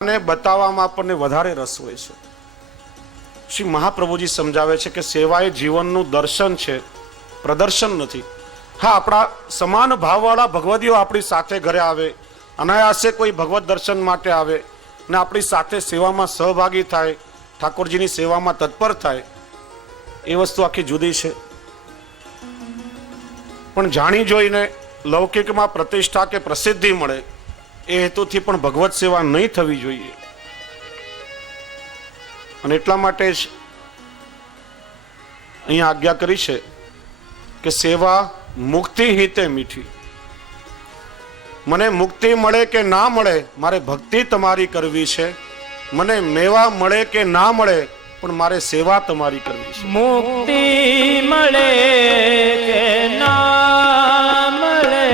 ને બતાવવામાં આપણને વધારે રસ હોય છે. શ્રી મહાપ્રભુજી સમજાવે છે કે સેવા એ જીવનનું દર્શન છે, પ્રદર્શન નથી. હા, આપણા સમાન ભાવવાળા ભગવદીઓ આપણી સાથે ઘરે આવે, અનાયાસે કોઈ ભગવત દર્શન માટે આવે ને આપણી સાથે સેવામાં સહભાગી થાય, ઠાકોરજીની સેવામાં તત્પર થાય, એ વસ્તુ આખી જુદી છે. પણ જાણી જોઈને લૌકિકમાં પ્રતિષ્ઠા કે પ્રસિદ્ધિ મળે એ હેતુથી પણ ભગવત સેવા નહીં થવી જોઈએ. અને એટલા માટે જ અહીંયા આજ્ઞા કરી છે કે સેવા મુક્તિ હિતે મીઠી. મને મુક્તિ મળે કે ના મળે, મારે ભક્તિ તમારી કરવી છે. મને મેવા મળે કે ના મળે, પણ મારે સેવા તમારી કરવી છે. મુક્તિ મળે કે ના મળે,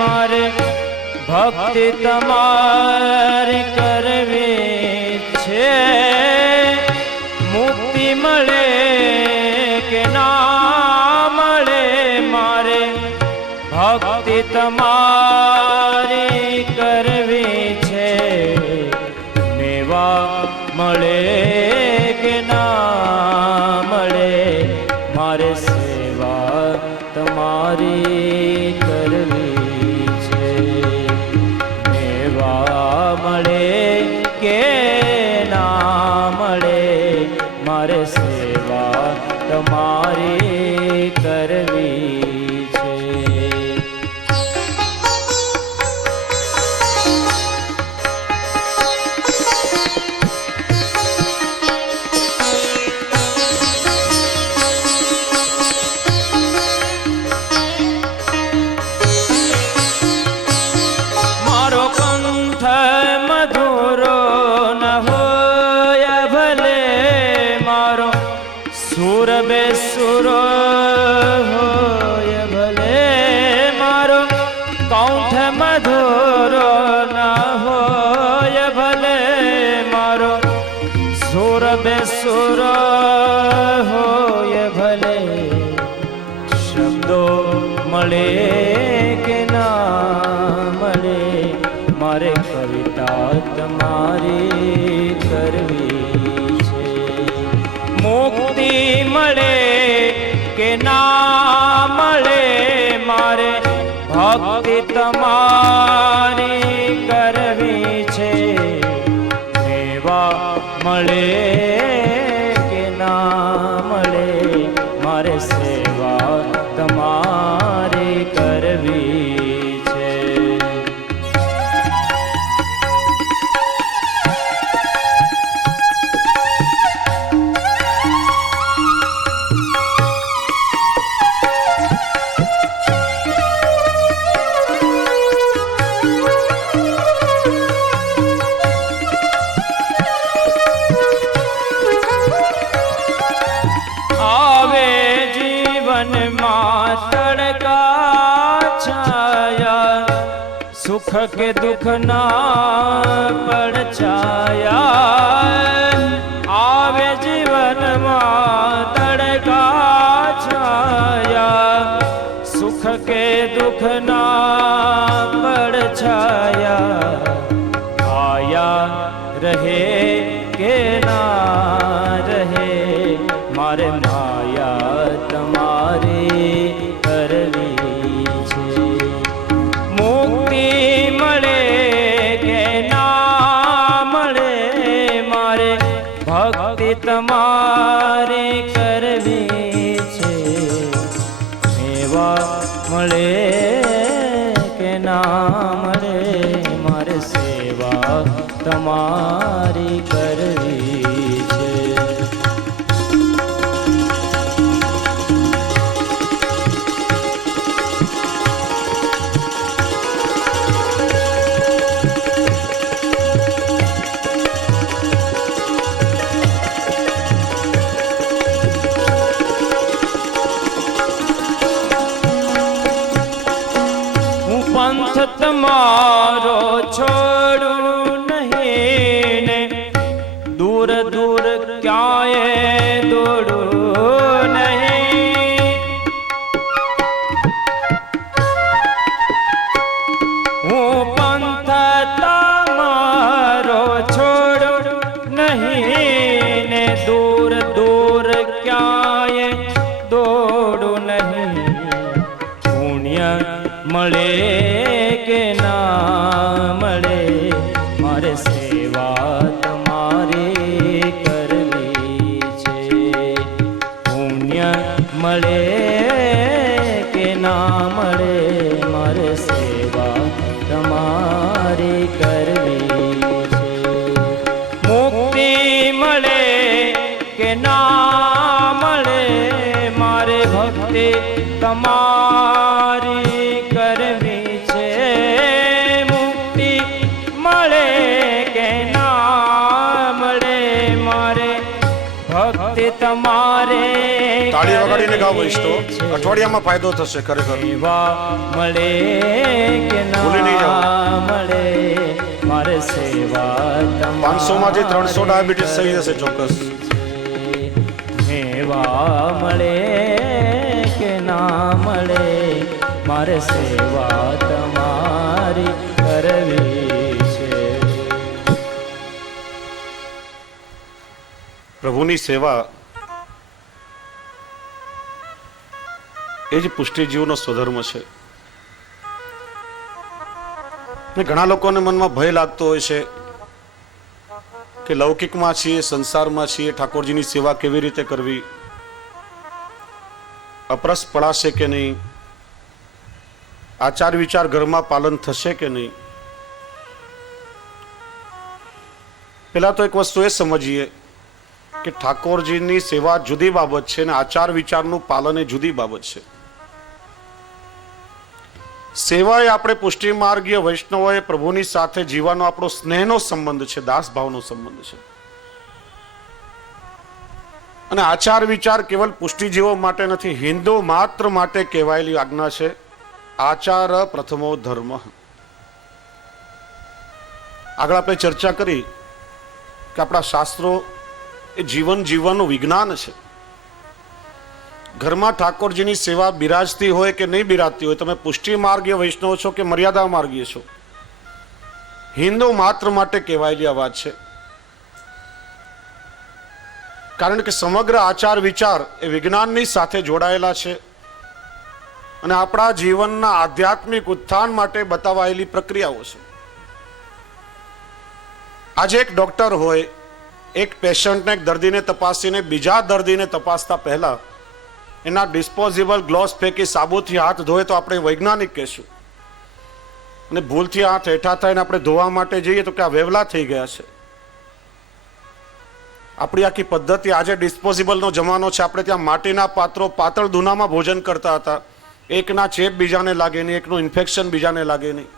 મારે ભક્તિ તમારી કરવી છે. મુક્તિ મળે કે ના મળે, મારે ભક્તિ તમારી કરવી છે. મેવા મળે કે ના મળે, મારે સેવા તમારી કરવી છે. મેવા મળે કે ના મળે, મારે સેવા તમારી કરવી છે. મારો કંઠ મધુરો ન હોય ભલે, મારો સુર બેસુરો હોય ભલે, મારો કંઠ મધુરો ન હોય ભલે, મારો સુર બેસુરો હોય ભલે. શબ્દો મળે કે ના મળે, મારે કવિતા તમારી કરવી છે. મુક્તિ મળે કે ના મળે, મારે ભક્તિ તમારી કરવી છે. મેવા મળે કે ના મળે, મારે સેવા તમારી કરવી છે. આવે જીવનમાં તડકા છાયા, સુખ કે દુઃખ ના પડછાયા. આવે જીવનમાં તડકા છાયા, સુખ કે દુઃખ ના પડછાયા. આયા રહે કે ના રહે, મારે માયા તમારી કરવી છે. મુક્તિ મળે કે ના મળે, મારે ભક્તિ તમારી કરવી છે. મેવા મળે કે ના મળે, મારે સેવા તમારી કરવી છે. હું પંથ તમારો છોડું નહીં ને, દૂર દૂર ક્યાંય દોડું નહીં. હું પંથ તમારો મળે કે ના મળે મારે સેવા તમારી કરવી છે. પુણ્ય મળે કે ના મળે મારે સેવા તમારી કરવી છે. મુક્તિ મળે કે ના મળે મારે ભક્તિ તમારી કરવી છે. મુક્તિ મળે કે ના મળે મારે ભક્તિ તમારે તાળી વગાડીને ગાવો ઈષ્ટો, અઠવાડિયામાં ફાયદો થશે ખરેખર. સેવા મળે કે ભૂલી નહીં ના જાઓ. મળે મારે સેવા 500 માંથી 300 ડાયાબિટીસ થઈ જશે ચોક્કસ. સેવા મળે કે ના મળે મારે સેવા તમારી કરવી છે. પ્રભુની સેવા એ જ પુષ્ટિજીવનો સ્વધર્મ છે. ને ઘણા લોકોને મનમાં ભય લાગતો હોય છે કે લૌકિકમાં છીએ, સંસારમાં છીએ, ઠાકોરજીની સેવા કેવી રીતે કરવી, અપરસ પડાશે કે નહીં, આચાર વિચાર ઘરમાં પાલન થશે કે નહીં. પેલા તો એક વસ્તુ એ સમજીએ કે ઠાકોરજીની સેવા જુદી બાબત છે ને આચાર વિચારનું પાલન એ જુદી બાબત છે. સેવા એ આપણે પુષ્ટિ માર્ગીય વૈષ્ણવોએ પ્રભુની સાથે જીવવાનો આપણો સ્નેહનો સંબંધ છે, દાસ ભાવનો સંબંધ છે. અને આચાર વિચાર કેવલ પુષ્ટિજીવો માટે નથી, હિન્દુ માત્ર માટે કહેવાયેલી આજ્ઞા છે. આચાર પ્રથમો ધર્મ. આગળ આપણે ચર્ચા કરી કે આપણા શાસ્ત્રો એ જીવન જીવવાનું વિજ્ઞાન છે. ઘરમાં ઠાકોરજીની સેવા બિરાજતી હોય કે નહીં બિરાજતી હોય, તમે પુષ્ટિ માર્ગીય વૈષ્ણવ છો કે મર્યાદા માર્ગીય છો, હિન્દુ માત્ર માટે કહેવાયેલી આ વાત છે. કારણ કે સમગ્ર આચાર વિચાર એ વિજ્ઞાનની સાથે જોડાયેલા છે અને આપણા જીવનના આધ્યાત્મિક ઉત્થાન માટે બતાવાયેલી પ્રક્રિયાઓ છે. આજે એક ડોક્ટર હોય, એક પેશન્ટને, એક દર્દીને તપાસીને બીજા દર્દીને તપાસતા પહેલા એના ડિસ્પોઝેબલ ગ્લોવ્સ ફેંકી સાબુથી હાથ ધોય તો આપણે વૈજ્ઞાનિક કહેશું. અને ભૂલથી હાથ હેઠા થઈને આપણે ધોવા માટે જઈએ તો કે આ વેવલા થઈ ગયા છે. આપણી આખી પદ્ધતિ આજે ડિસ્પોઝેબલનો જમાનો છે. આપણે ત્યાં માટીના પાત્રો પાતળ દૂનામાં ભોજન કરતા હતા. એકના ચેપ બીજાને લાગે નહીં, એકનું ઇન્ફેક્શન બીજાને લાગે નહીં.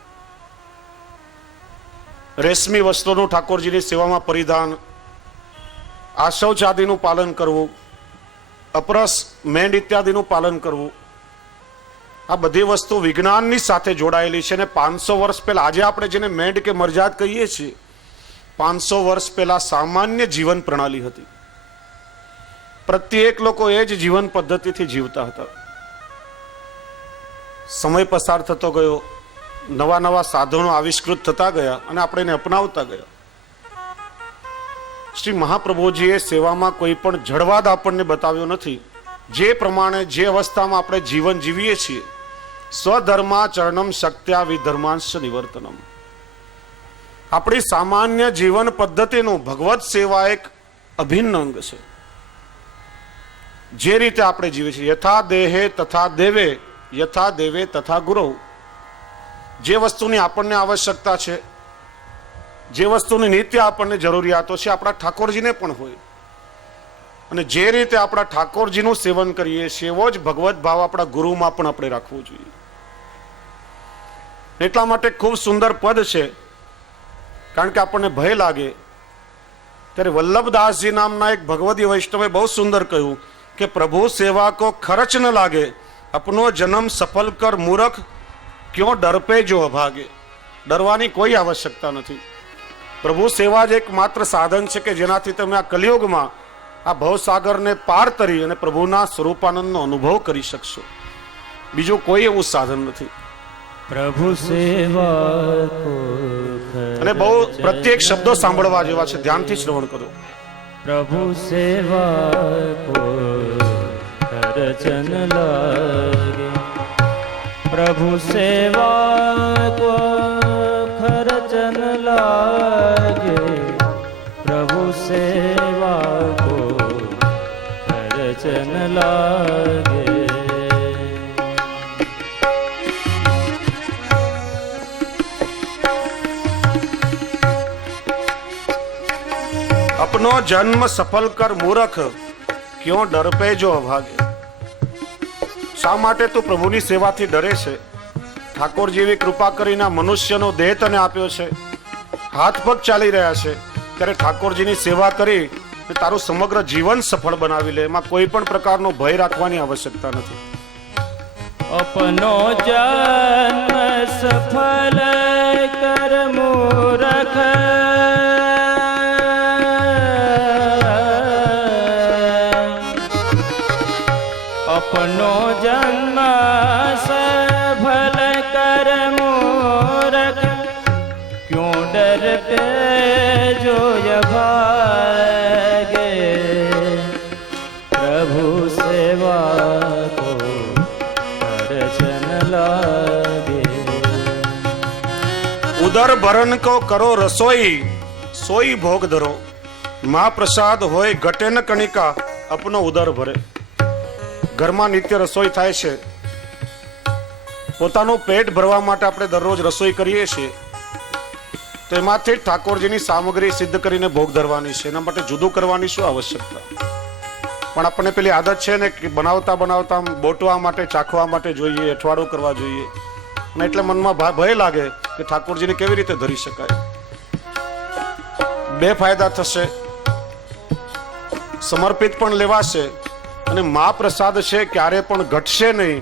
રેશમી વસ્ત્રોનું ઠાકોરજીની સેવામાં પરિધાન, આશૌચાદિનું પાલન કરવું, અપરસ મેંડ ઇત્યાદિનું પાલન કરવું, આ બધી વસ્તુ વિજ્ઞાનની સાથે જોડાયેલી છે. અને 500 વર્ષ પહેલા, આજે આપણે જેને મેંડ કે મરજાદ કહીએ છીએ, 500 વર્ષ પહેલા સામાન્ય જીવન પ્રણાલી હતી. પ્રત્યેક લોકો એ જ જીવન પદ્ધતિથી જીવતા હતા. સમય પસાર થતો ગયો, નવા નવા સાધનો આવિષ્કૃત થતા ગયા અને આપણે એને અપનાવતા ગયા. શ્રી મહાપ્રભુજીએ સેવામાં કોઈ પણ જડવાદ આપણને બતાવ્યો નથી. જે પ્રમાણે જે અવસ્થામાં આપણે જીવન જીવીએ છીએ, સ્વધર્મા ચરણમ શક્ત્યા વિધર્માંશ નિવર્તનમ, આપણી સામાન્ય જીવન પદ્ધતિનું ભગવત સેવા એક અભિન્ન અંગ છે. જે રીતે આપણે જીવીએ છીએ, યથા દેહે તથા દેવે, યથા દેવે તથા ગુરુ. જે વસ્તુની આપણને આવશ્યકતા છે, જે વસ્તુની નિત્ય આપણને જરૂરિયાતો છે, આપણા ઠાકોરજીને પણ હોય. અને જે રીતે આપણા ઠાકોરજીનું સેવન કરીએ છીએ એવો જ ભગવત ભાવ આપણા ગુરુમાં પણ આપણે રાખવો જોઈએ. એટલા માટે ખૂબ સુંદર પદ છે. કારણ કે આપણને ભય લાગે ત્યારે વલ્લભદાસજી નામના એક ભગવદી વૈષ્ણવે બહુ સુંદર કહ્યું કે પ્રભુ સેવા કો ખર્ચ ન લાગે, અપનો જન્મ સફલ કર મૂર્ખ, ક્યો ડર પે જો અભાગે. ડરવાની કોઈ આવશ્યકતા નથી. પ્રભુ સેવા જ એક માત્ર સાધન છે કે જેનાથી તમે આ કલિયુગમાં આ ભવસાગરને પાર તરી અને પ્રભુના સ્વરૂપાનંદનો અનુભવ કરી શકશો. બીજું કોઈ એવું સાધન નથી. પ્રભુ સેવા કો અને બહુ પ્રત્યેક શબ્દો સાંભળવા જેવા છે, ધ્યાનથી શ્રવણ કરો. પ્રભુ સેવા કો ખર્ચ ન લાગે, प्रभु सेवा को खर्च न लागे, प्रभु सेवा को खर्च न लागे। अपनो जन्म सफल कर मूर्ख, क्यों डर पे जो अभागे। શા માટે તું પ્રભુની સેવાથી ડરે છે? ઠાકોર જેવી કૃપા કરીને મનુષ્યનો દેહ તને આપ્યો છે, હાથ પગ ચાલી રહ્યા છે, ત્યારે ઠાકોરજીની સેવા કરી તારું સમગ્ર જીવન સફળ બનાવી લે. એમાં કોઈ પણ પ્રકારનો ભય રાખવાની આવશ્યકતા નથી. अपनो जन्म सफल कर मूर्ख, अपनो जन्म सफल कर मूर्ख, क्यों डर पे जो भागे। प्रभु सेवा को खर्च न लागे। ઉદર ભરણ કો કરો રસોઈ, સોઈ ભોગ ધરો. મહાપ્રસાદ હોય ઘટે ન કણિકા, અપનો ઉદર ભરે. ઘરમાં નિત્ય રસોઈ થાય છે, પોતાનું પેટ ભરવા માટે આપણે દરરોજ રસોઈ કરીએ છીએ, તો એમાંથી ઠાકોરજીની સામગ્રી સિદ્ધ કરીને ભોગ ધરવાની છે. એના માટે જુદું કરવાની શું આવશ્યકતા? પણ આપણને પેલી આદત છે ને કે બનાવતા બનાવતા બોટવા માટે, ચાખવા માટે જોઈએ, અઠવાડું કરવા જોઈએ, અને એટલે મનમાં ભય લાગે કે ઠાકોરજીને કેવી રીતે ધરી શકાય. બે ફાયદા થશે, સમર્પિત પણ લેવાશે અને મહાપ્રસાદ છે ક્યારે પણ ઘટશે નહીં,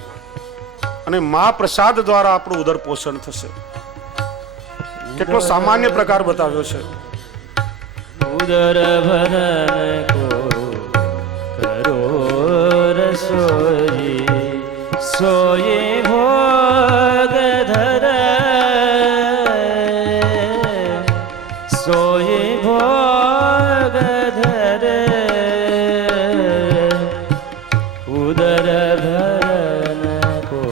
અને મહાપ્રસાદ દ્વારા આપણું ઉદર પોષણ થશે. કેટલો સામાન્ય પ્રકાર બતાવ્યો છે. ઉદર ભરણ કો કરો રસોઈ, સોઈ ભોગ ધરે, સોઈ ભોગ ધરે. ઉદર ભરણ કો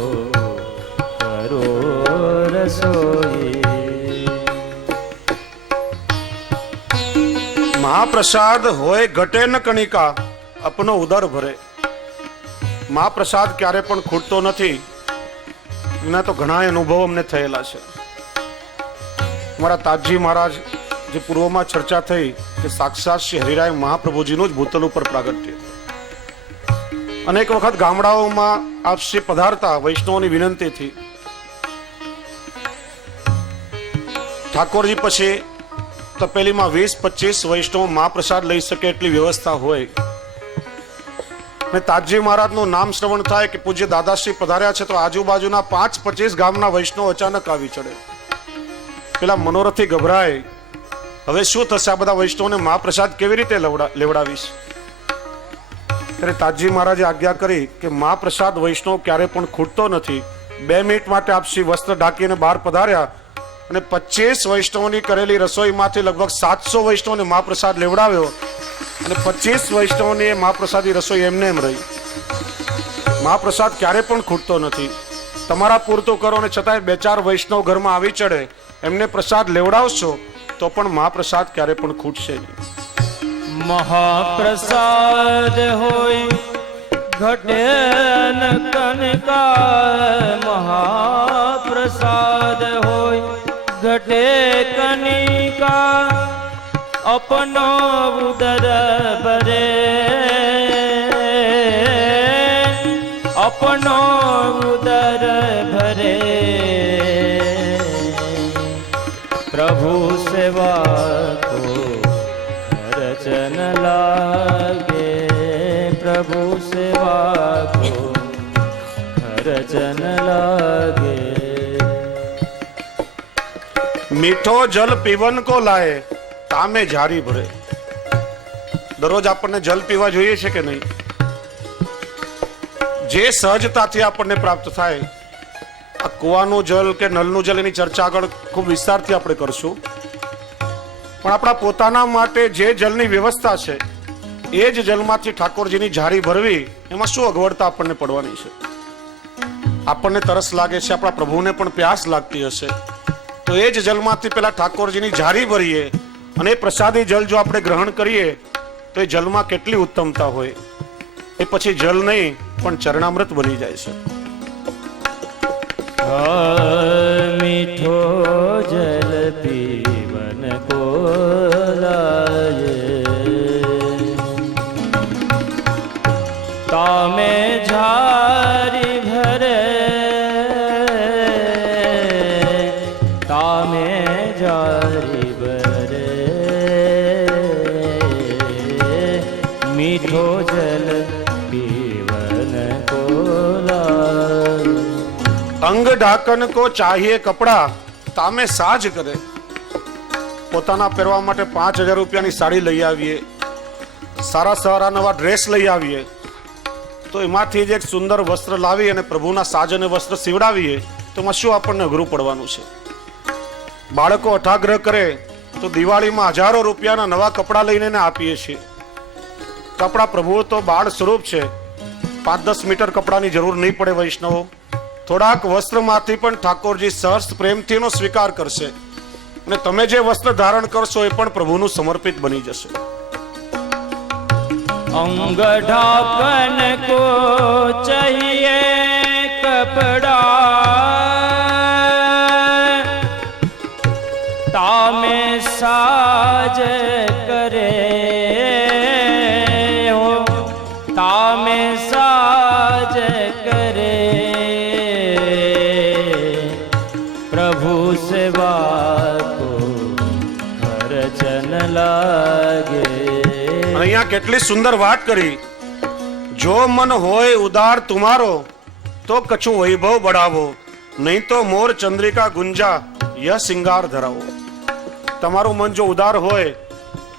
કરો રસોઈ. મહાપ્રસાદ હોય ઘટે ન કણિકા, અપનો ઉદર ભરે. મહાપ્રસાદ ક્યારે પણ ખૂટતો નથી. એના તો ઘણા અનુભવ અમને થયેલા છે. મારા તાજજી મહારાજ જે પૂર્વમાં ચર્ચા થઈ કે સાક્ષાત શ્રી હરિરાય મહાપ્રભુજીનું જ ભૂતલ ઉપર પ્રાગટ્ય. અનેક વખત ગામડાઓમાં આપ શ્રી પધારતા વૈષ્ણવની વિનંતીથી. ઠાકોરજી પછી તપેલીમાં 20-25 વૈષ્ણવ મહાપ્રસાદ લઈ શકે એટલી વ્યવસ્થા હોય. ને તાજજી મહારાજનું નામ શ્રવણ થાય કે પૂજ્ય દાદાશ્રી પધાર્યા છે, તો આજુબાજુના 5-25 ગામના વૈષ્ણવ અચાનક આવી ચડે. પેલા મનોરથી ગભરાય, હવે શું થશે, આ બધા વૈષ્ણવને મહાપ્રસાદ કેવી રીતે લેવડાવીશ? ત્યારે તાજજી મહારાજે આજ્ઞા કરી કે મહાપ્રસાદ વૈષ્ણવ ક્યારે પણ ખૂટતો નથી. 2 મિનિટ માટે આપ શ્રી વસ્ત્ર ઢાંકીને બહાર પધાર્યા અને 25 વૈષ્ણવની કરેલી રસોઈમાંથી લગભગ 700 વૈષ્ણવને મહાપ્રસાદ લેવડાવ્યો, અને 25 વૈષ્ણવની મહાપ્રસાદી રસોઈ એમને એમ રહી. મહાપ્રસાદ ક્યારે પણ ખૂટતો નથી. તમારા પૂરતું કરો અને છતાંય 2-4 વૈષ્ણવ ઘરમાં આવી ચડે, એમને પ્રસાદ લેવડાવશો તો પણ મહાપ્રસાદ ક્યારે પણ ખૂટશે નહીં. મહાપ્રસાદ હોય ઘટે ન કનકા, મહાપ્રસાદ હોય ઘટે કનિકા, અપનો ઉદર ભરે, અપનો ઉદર ભરે. પ્રભુ સેવા કો ખર્ચ ન લાગે, પ્રભુ સેવા કો ખર્ચ ન લાગે. મીઠો જલ પીવન કો લાય, તામે જારી ભરે. દરરોજ આપણને જલ પીવા જોઈએ છે કે નહીં? જે સહજતાથી આપણને પ્રાપ્ત થાય. આ કુવાનું જલ કે નળનું જલ એની ચર્ચા આગળ ખૂબ વિસ્તારથી આપણે કરશું, પણ આપણા પોતાના માટે જે જલની વ્યવસ્થા છે એ જ જલમાંથી ઠાકોરજીની જારી ભરવી, એમાં શું અગવડતા આપણને પડવાની છે? આપણને તરસ લાગે છે, આપણા પ્રભુને પણ પ્યાસ લાગતી હશે, તો એ જ જલમાંથી પેલા ઠાકોરજીની ઝારી ભરીએ અને એ પ્રસાદી જલ જો આપણે ગ્રહણ કરીએ તો એ જલમાં કેટલી ઉત્તમતા હોય. એ પછી જલ નહીં પણ ચરણામૃત બની જાય છે. મીઠો જલ પીવન કો લાગે, તામે ઝારી ભરે, તામે ઝારી ભરે, મીઠો જલ પીવન કો લાગે. અંગ ઢાકન કો ચાહીએ કપડા, તામે સાજ કરે. પોતાના પહેરવા માટે 5,000 રૂપિયાની સાડી લઈ આવીએ, સારા સારા નવા ડ્રેસ લઈ આવીએ, તો એમાંથી જ એક સુંદર વસ્ત્ર લાવી અને પ્રભુના સાજ અને વસ્ત્ર સીવડાવીએ તો એમાં શું આપણને અઘરું પડવાનું છે? બાળકો અઠાગ્રહ કરે તો દિવાળીમાં હજારો રૂપિયાના નવા કપડાં લઈને એને આપીએ છીએ. કપડા પ્રભુ તો બાળ સ્વરૂપ છે, 5-10 મીટર કપડાની જરૂર નહીં પડે વૈષ્ણવો. થોડાક વસ્ત્રમાંથી પણ ઠાકોરજી સહર્ષ પ્રેમથી એનો સ્વીકાર કરશે અને તમે જે વસ્ત્ર ધારણ કરશો એ પણ પ્રભુનું સમર્પિત બની જશે. अंग ढाकन को चाहिए कपड़ा, तामे साज करे हो, तामे साज करे, प्रभु सेवा को खर्चन लागे. અહીંયા કેટલી સુંદર વાત કરી. જો મન હોય ઉદાર તુમારો, તો કછું વૈભવ બઢાવો, નહીં તો મોર ચંદ્રિકા ગુંજા ય સિંગાર ધરાવો. તમારું મન જો ઉદાર હોય,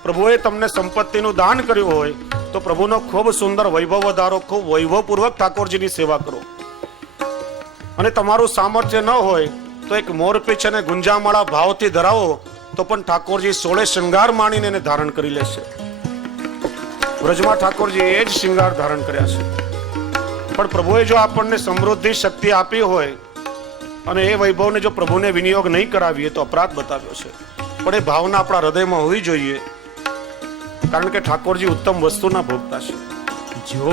પ્રભુએ તમને સંપત્તિનું દાન કર્યું હોય, તો પ્રભુનો ખૂબ સુંદર વૈભવ વધારો, ખૂબ વૈભવપૂર્વક ઠાકોરજીની સેવા કરો. અને તમારું સામર્થ્ય ન હોય તો એક મોરપીંછ અને ગુંજામાળા ભાવથી ધરાવો, તો પણ ઠાકોરજી 16 શૃંગાર માણીને એને ધારણ કરી લેશે. વ્રજમાં ઠાકોરજી એ જ શૃંગાર ધારણ કર્યા છે. પણ પ્રભુએ જો આપણને સમૃદ્ધિ શક્તિ આપી હોય અને એ વૈભવને જો પ્રભુને વિનિયોગ નહીં કરાવીએ તો અપરાધ બતાવ્યો છે. પણ એ ભાવના આપણા હૃદયમાં હોવી જોઈએ, કારણ કે ઠાકોરજી ઉત્તમ વસ્તુના ભોગતા છે. જો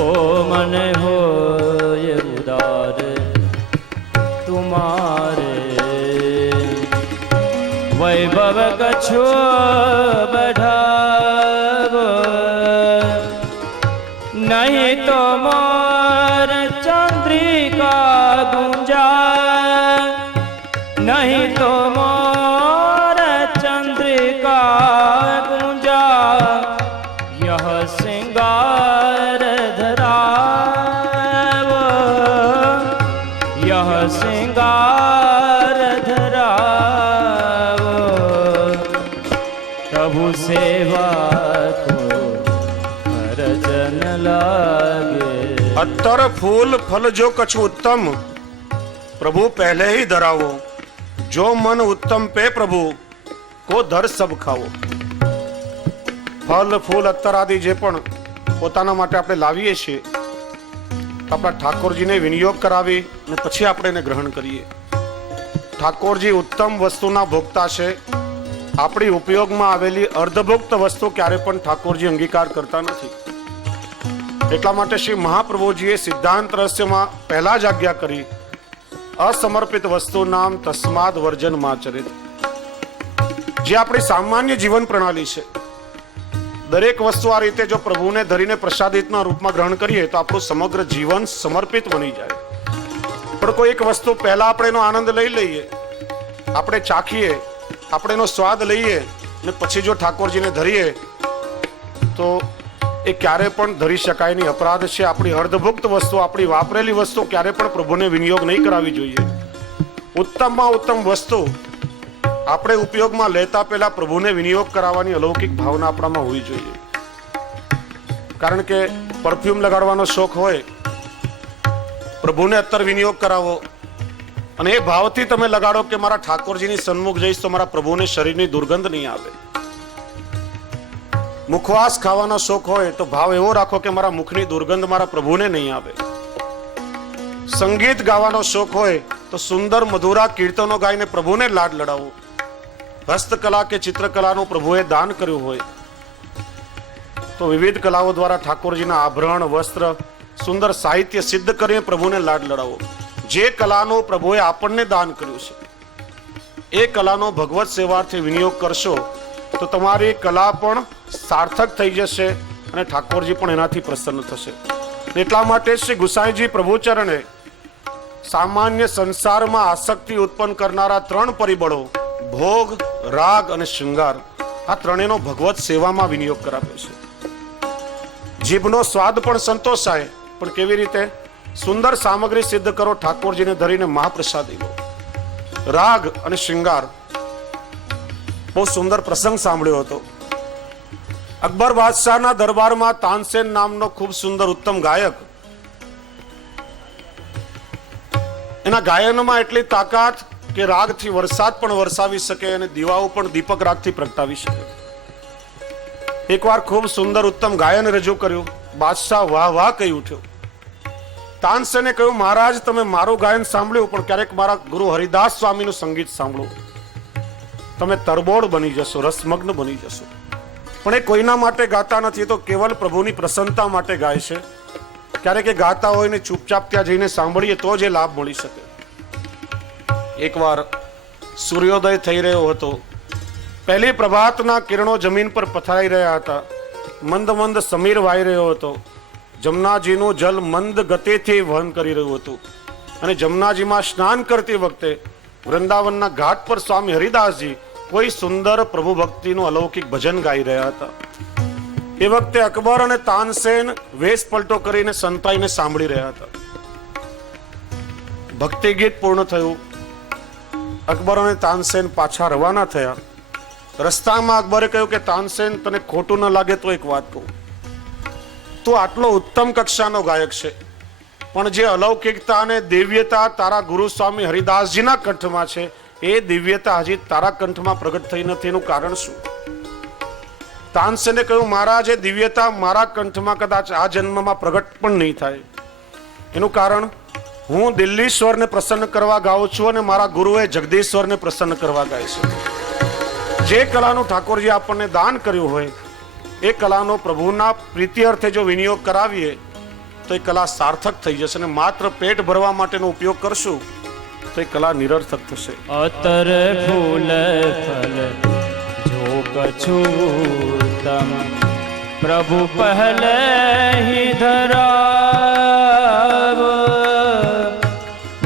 મને હોય ઉદાર તુમારે, વૈભવ કછો બઢાવો, नहीं तो मोर चंद्रिका गुंजा, नहीं तो मोर चंद्रिका गुंजा, यह सिंगार धरावो, यह सिंगार धरावो, प्रभु सेवा અત્તર ફૂલ ફલ જો કછું ઉત્તમ, પ્રભુ પહેલે ही ધરાવો, જો મન ઉત્તમ પે પ્રભુ કો ધર સબ ખાવો. ફલ ફૂલ અત્તર આદિ જે પણ પોતાના માટે આપણે લાવીએ છીએ, આપણા ઠાકોરજીને વિનિયોગ કરાવી અને પછી આપણે એને ગ્રહણ કરીએ. ઠાકોરજી ઉત્તમ વસ્તુના ભોગતા છે. આપણી ઉપયોગમાં આવેલી અર્ધભુક્ત વસ્તુ ક્યારે પણ ઠાકોરજી અંગીકાર કરતા નથી. એટલા માટે શ્રી મહાપ્રભુજીએ સિદ્ધાંત રહસ્યમાં પહેલા જ આજ્ઞા કરી, અસમર્પિત વસ્તુ નામ તસ્માદ વર્જન માચરિત. જે આપણી સામાન્ય જીવન પ્રણાલી છે, દરેક વસ્તુ આ રીતે જો પ્રભુને ધરીને પ્રસાદિતના રૂપમાં ગ્રહણ કરીએ તો આપણું સમગ્ર જીવન સમર્પિત બની જાય. પણ કોઈ એક વસ્તુ પહેલા આપણે એનો આનંદ લઈ લઈએ, આપણે ચાખીએ, આપણે એનો સ્વાદ લઈએ ને પછી જો ઠાકોરજીને ધરીએ તો એ ક્યારે પણ ધરી શકાય નહીં, અપરાધ છે. આપણી અર્ધભુક્ત વસ્તુ, આપણી વાપરેલી વસ્તુ ક્યારે પણ પ્રભુને વિનિયોગ નહીં કરાવી જોઈએ. ઉત્તમમાં ઉત્તમ વસ્તુ આપણે ઉપયોગમાં લેતા પહેલા પ્રભુને વિનિયોગ કરાવવાની અલૌકિક ભાવના આપણામાં હોવી જોઈએ. કારણ કે પરફ્યુમ લગાડવાનો શોખ હોય, પ્રભુને અત્તર વિનિયોગ કરાવો અને એ ભાવથી તમે લગાડો કે મારા ઠાકોરજીની સન્મુખ જઈશ તો મારા પ્રભુને શરીરની દુર્ગંધ નહીં આવે. મુખવાસ ખાવાનો શોખ હોય તો ભાવ એવો રાખો કે મારા મુખની દુર્ગંધ મારા પ્રભુને નહીં આવે. સંગીત ગાવાનો શોખ હોય તો સુંદર મધુરા કીર્તનો ગાઈને પ્રભુને લાડ લડાવો. હસ્તકલા કે ચિત્રકલાનું પ્રભુએ દાન કર્યું હોય તો વિવિધ કલાઓ દ્વારા ઠાકોરજીના આભરણ, વસ્ત્ર, સુંદર સાહિત્ય સિદ્ધ કરીને પ્રભુને લાડ લડાવો. જે કલાનું પ્રભુએ આપણને દાન કર્યું છે એ કલાનો ભગવત સેવાર્થે વિનિયોગ કરશો તો તમારી કલા પણ સાર્થક થઈ જશે અને ઠાકોરજી પણ એનાથી પ્રસન્ન થશે. એટલા માટે શ્રી ગુસાઈજી પ્રભુચરણે સામાન્ય સંસારમાં આસક્તિ ઉત્પન્ન કરનારા 3 પરિબળો ભોગ, રાગ અને શૃંગાર, આ ત્રણેયનો ભગવત સેવામાં વિનિયોગ કરાવ્યો છે. જીભનો સ્વાદ પણ સંતોષાય, પણ કેવી રીતે? સુંદર સામગ્રી સિદ્ધ કરો, ઠાકોરજીને ધરીને મહાપ્રસાદી લો. રાગ અને શૃંગાર, બહુ સુંદર પ્રસંગ સાંભળ્યો હતો. અકબર બાદશાહના દરબારમાં તાનસેન નામનો ખૂબ સુંદર ઉત્તમ ગાયક, એના ગાયનમાં એટલી તાકાત કે રાગથી વરસાદ પણ વરસાવી શકે અને દીવાઓ પણ દીપક રાગથી પ્રગટાવી શકે. એકવાર ખૂબ સુંદર ઉત્તમ ગાયન રજૂ કર્યું. બાદશાહ વાહ વાહ કહી ઉઠ્યો. તાનસેને કહ્યું, મહારાજ તમે મારું ગાયન સાંભળ્યું, પણ ક્યારેક મારા ગુરુ હરિદાસ સ્વામીનું સંગીત સાંભળો, તમે તરબોળ બની જશો, રસમગ્ન બની જશો. પણ એ કોઈના માટે ગાતા નથી, તો કેવલ પ્રભુની પ્રસન્નતા માટે ગાય છે. ક્યારેક એ ગાતા હોય ને ચૂપચાપ ત્યાં જઈને સાંભળીએ તો જ એ લાભ મળી શકે. એકવાર સૂર્યોદય થઈ રહ્યો હતો. પહેલી પ્રભાતના કિરણો જમીન પર પથરાઈ રહ્યા હતા. મંદ મંદ સમીર વાઈ રહ્યો હતો. જમનાજીનું જલ મંદ ગતિથી વહન કરી રહ્યું હતું અને જમનાજીમાં સ્નાન કરતી વખતે વૃંદાવનના ઘાટ પર સ્વામી હરિદાસજી કોઈ સુંદર પ્રભુ ભક્તિનું અલૌકિક ભજન ગાઈ રહ્યા હતા. એ વખતે અકબર અને તાનસેન વેશ પલટો કરીને સંતાઈને સાંભળી રહ્યા હતા. ભક્તિ ગીત પૂર્ણ થયું. અકબર અને તાનસેન પાછા રવાના થયા. રસ્તામાં અકબરે કહ્યું કે તાનસેન, તને ખોટું ન લાગે તો એક વાત કહું. તું આટલો ઉત્તમ કક્ષાનો ગાયક છે, પણ જે અલૌકિકતા અને દિવ્યતા તારા ગુરુ સ્વામી હરિદાસજીના કંઠમાં છે, એ દિવ્યતા હજી તારા કંઠમાં પ્રગટ થઈ નથી. એનું કારણ શું? તાનસેને કહ્યું, મહારાજ, એ દિવ્યતા મારા કંઠમાં કદાચ આ જન્મમાં પ્રગટ પણ નહીં થાય. એનું કારણ, હું દિલ્હીશ્વરને પ્રસન્ન કરવા ગાઉં છું અને મારા ગુરુએ જગદીશ્વરને પ્રસન્ન કરવા ગાય છે. જે કલાનું ઠાકોરજી આપણને દાન કર્યું હોય એ કલાનો પ્રભુના પ્રીતિ અર્થે જો વિનિયોગ કરાવીએ તો એ કલા સાર્થક થઈ જશે. અને માત્ર પેટ ભરવા માટેનો ઉપયોગ કરશું તો એ કલા નિરર્થક થશે. અતર ફૂલ ફલ જો કછુતમ પ્રભુ પહેલે હી ધરાવ,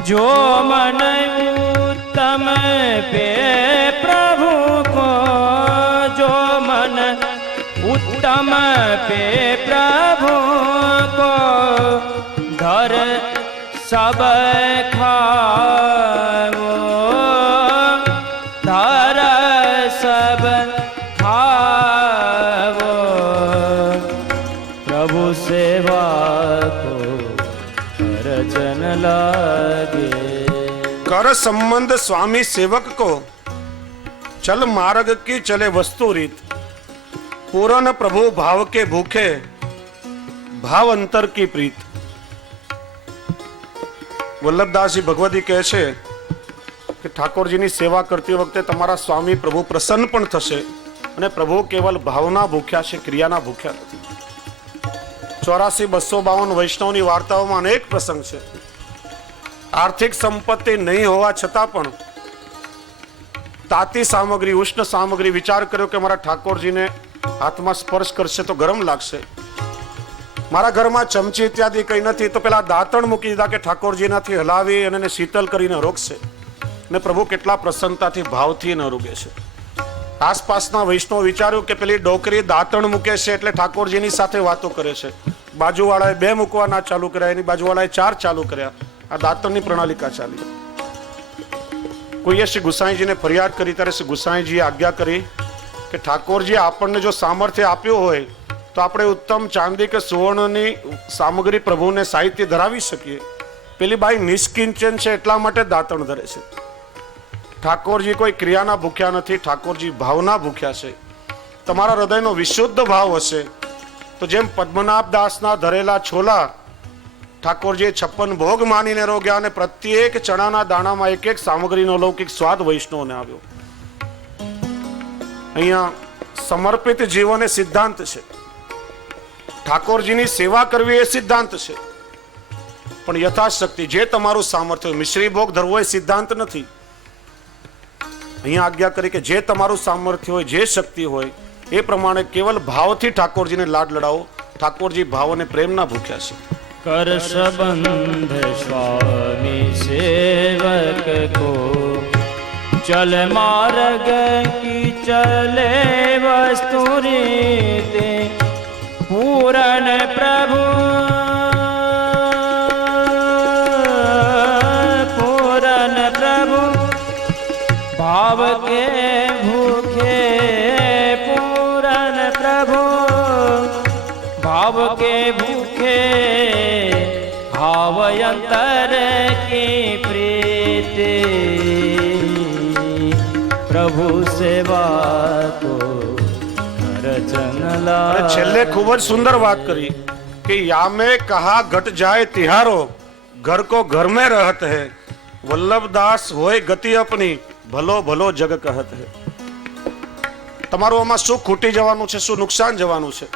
જો મન ઉત્તમ પે પ્રભુ કો, જો મન उत्तम पे प्रभु को धर सब खाओ, धर सब खाओ, प्रभु सेवा को करजन लागे. कर संबंध स्वामी सेवक को, चल मार्ग की चले वस्तु રીત, पूरन प्रभु भाव के भूखे, भाव अंतर की प्रीत. વલ્લભદાસજી ભગવદી કહે છે કે ઠાકોરજીની સેવા કરતી વખતે તમારા સ્વામી પ્રભુ પ્રસન્ન પણ થશે અને પ્રભુ કેવલ ભાવના ભૂખ્યા છે, ક્રિયાના ભૂખ્યા નથી. 84-252 વૈષ્ણવની વાર્તાઓમાં અનેક પ્રસંગ છે. આર્થિક સંપત્તિ નહીં હોવા છતાં પણ તાતી સામગ્રી, ઉષ્ણ સામગ્રી, વિચાર કર્યો કે મારા ઠાકોરજીને હાથમાં સ્પર્શ કરશે તો ગરમ લાગશે. મારા ઘરમાં ચમચી ઇત્યાદિ કંઈ નથી, તો પેલા દાંતણ મૂકી દીધા કે ઠાકોરજીનાથી હલાવી અને એને શીતલ કરીને રોકશે. ને પ્રભુ કેટલા પ્રસન્નતાથી, ભાવથી ન રોકે છે. આસપાસના વૈષ્ણવ વિચાર્યું કે પેલી ડોકરી દાંતણ મૂકે છે એટલે ઠાકોરજીની સાથે વાતો કરે છે. બાજુવાળાએ 2 મૂકવાના ચાલુ કર્યા, એની બાજુવાળાએ 4 ચાલુ કર્યા. આ દાંતણની પ્રણાલિકા ચાલી. કોઈએ શ્રી ગુસાઈજીને ફરિયાદ કરી ત્યારે શ્રી ગુસાઈજીએ આજ્ઞા કરી કે ઠાકોરજી આપણને જો સામર્થ્ય આપ્યું હોય તો આપણે ઉત્તમ ચાંદી કે સુવર્ણની સામગ્રી પ્રભુને સાહિત્ય ધરાવી શકીએ. પેલી બાઈ નિષ્કિંચન છે એટલા માટે દાંતણ ધરે છે. ઠાકોરજી કોઈ ક્રિયાના ભૂખ્યા નથી, ઠાકોરજી ભાવના ભૂખ્યા છે. તમારા હૃદયનો વિશુદ્ધ ભાવ હશે તો જેમ પદ્મનાભ દાસના ધરેલા છોલા ઠાકોરજીએ 56 ભોગ માનીને રોગ્યા અને પ્રત્યેક ચણાના દાણામાં એક એક સામગ્રીનો અલૌકિક સ્વાદ વૈષ્ણવને આવ્યો. અહીંયા સમર્પિત જીવન એ સિદ્ધાંત છે. ઠાકોરજીની સેવા કરવી એ સિદ્ધાંત છે. પણ યથાશક્તિ જે તમારું સામર્થ્ય હોય, મિશ્રી ભોગ ધરવો એ સિદ્ધાંત નથી. અહીંયા આજ્ઞા કરી કે જે તમારું સામર્થ્ય હોય, જે શક્તિ હોય એ પ્રમાણે કેવલ ભાવથી ઠાકોરજીને લાડ લડાવો. ઠાકોરજી ભાવ અને પ્રેમના ભૂખ્યા છે. कर संबंध स्वामी सेवक को चल मार्ग की चले वस्तु रीते पूरण प्रभु भाव के भूखे पूरण प्रभु भाव के भूखे भावयंतर की प्रीति प्रभु सेवा को रचन ला. છેલ્લે ખૂબ જ સુંદર વાત કરી કે યામે કહા ઘટ જાય તિહારો ઘર કો ઘર में रहत है વલ્લભદાસ હોય ગતિ અપની ભલો ભલો જગ કહત હે. તમારું આમાં શું ખૂટી જવાનું છે, શું નુકસાન જવાનું છે?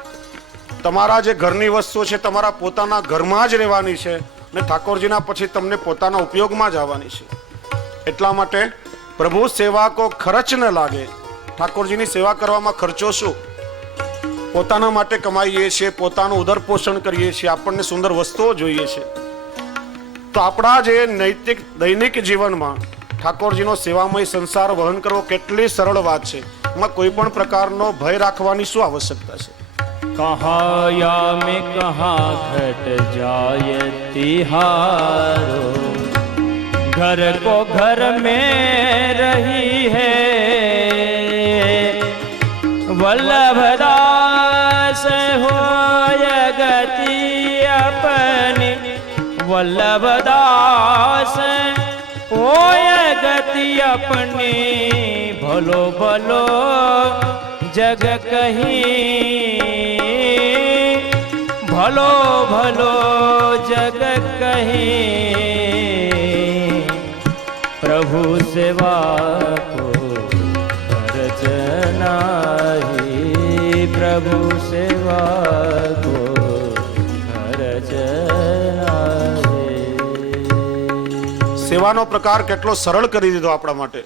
તમારા જે ઘરની વસ્તુઓ છે તમારા પોતાના ઘરમાં જ રહેવાની છે અને ઠાકોરજીના પછી તમને પોતાના ઉપયોગમાં જ આવવાની છે. એટલા માટે પ્રભુ સેવા કો ખર્ચ ન લાગે. ઠાકોરજીની સેવા કરવામાં ખર્ચો શું? પોતાના માટે કમાઈએ છીએ, પોતાનું ઉદર પોષણ કરીએ છીએ, આપણને સુંદર વસ્તુઓ જોઈએ છે. તો આપણા જે નૈતિક દૈનિક જીવનમાં ઠાકોરજીનો સેવામય સંસાર વહન કરવો કેટલી સરળ વાત છે. એમાં કોઈ પણ પ્રકારનો ભય રાખવાની શું આવશ્યકતા છે? कहाँ या में कहाँ घट जाय तिहारो घर को घर में रही है वल्लभदास होय गति अपनी वल्लभदास होय गति अपनी भलो भलो जग कहीं भलो भलो जग कहीं प्रभु सेवा को रचना ही प्रभु सेवा को रचना. સેવાનો પ્રકાર કેટલો સરળ કરી દીધો આપણા માટે.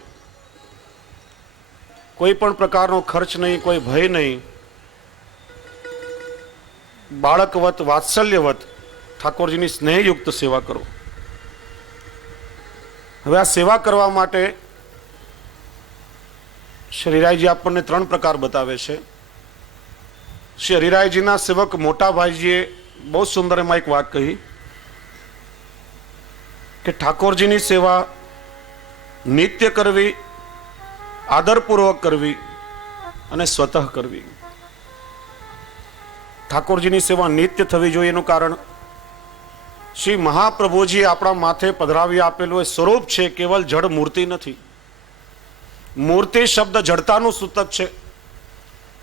કોઈ પણ પ્રકારનો ખર્ચ નહીં, કોઈ ભય નહીં. બાળકવત વાત્સલ્યવત ઠાકોરજીની સ્નેહયુક્ત સેવા કરો. હવે આ સેવા કરવા માટે શ્રી હરિરાયજી આપણને 3 પ્રકાર બતાવે છે. શ્રી હરિરાયજીના સેવક મોટા ભાઈજીએ બહુ સુંદર એમાં એક વાત કહી કે ઠાકોરજીની સેવા નિત્ય કરવી, આદરપૂર્વક કરવી અને સ્વતઃ કરવી. ઠાકોરજીની સેવા નિત્ય થવી જોઈએ. એનું કારણ શ્રી મહાપ્રભુજી આપણા માથે પધરાવી આપેલું એ સ્વરૂપ છે, કેવલ જડ મૂર્તિ નથી. મૂર્તિ શબ્દ જડતાનું સૂચક છે,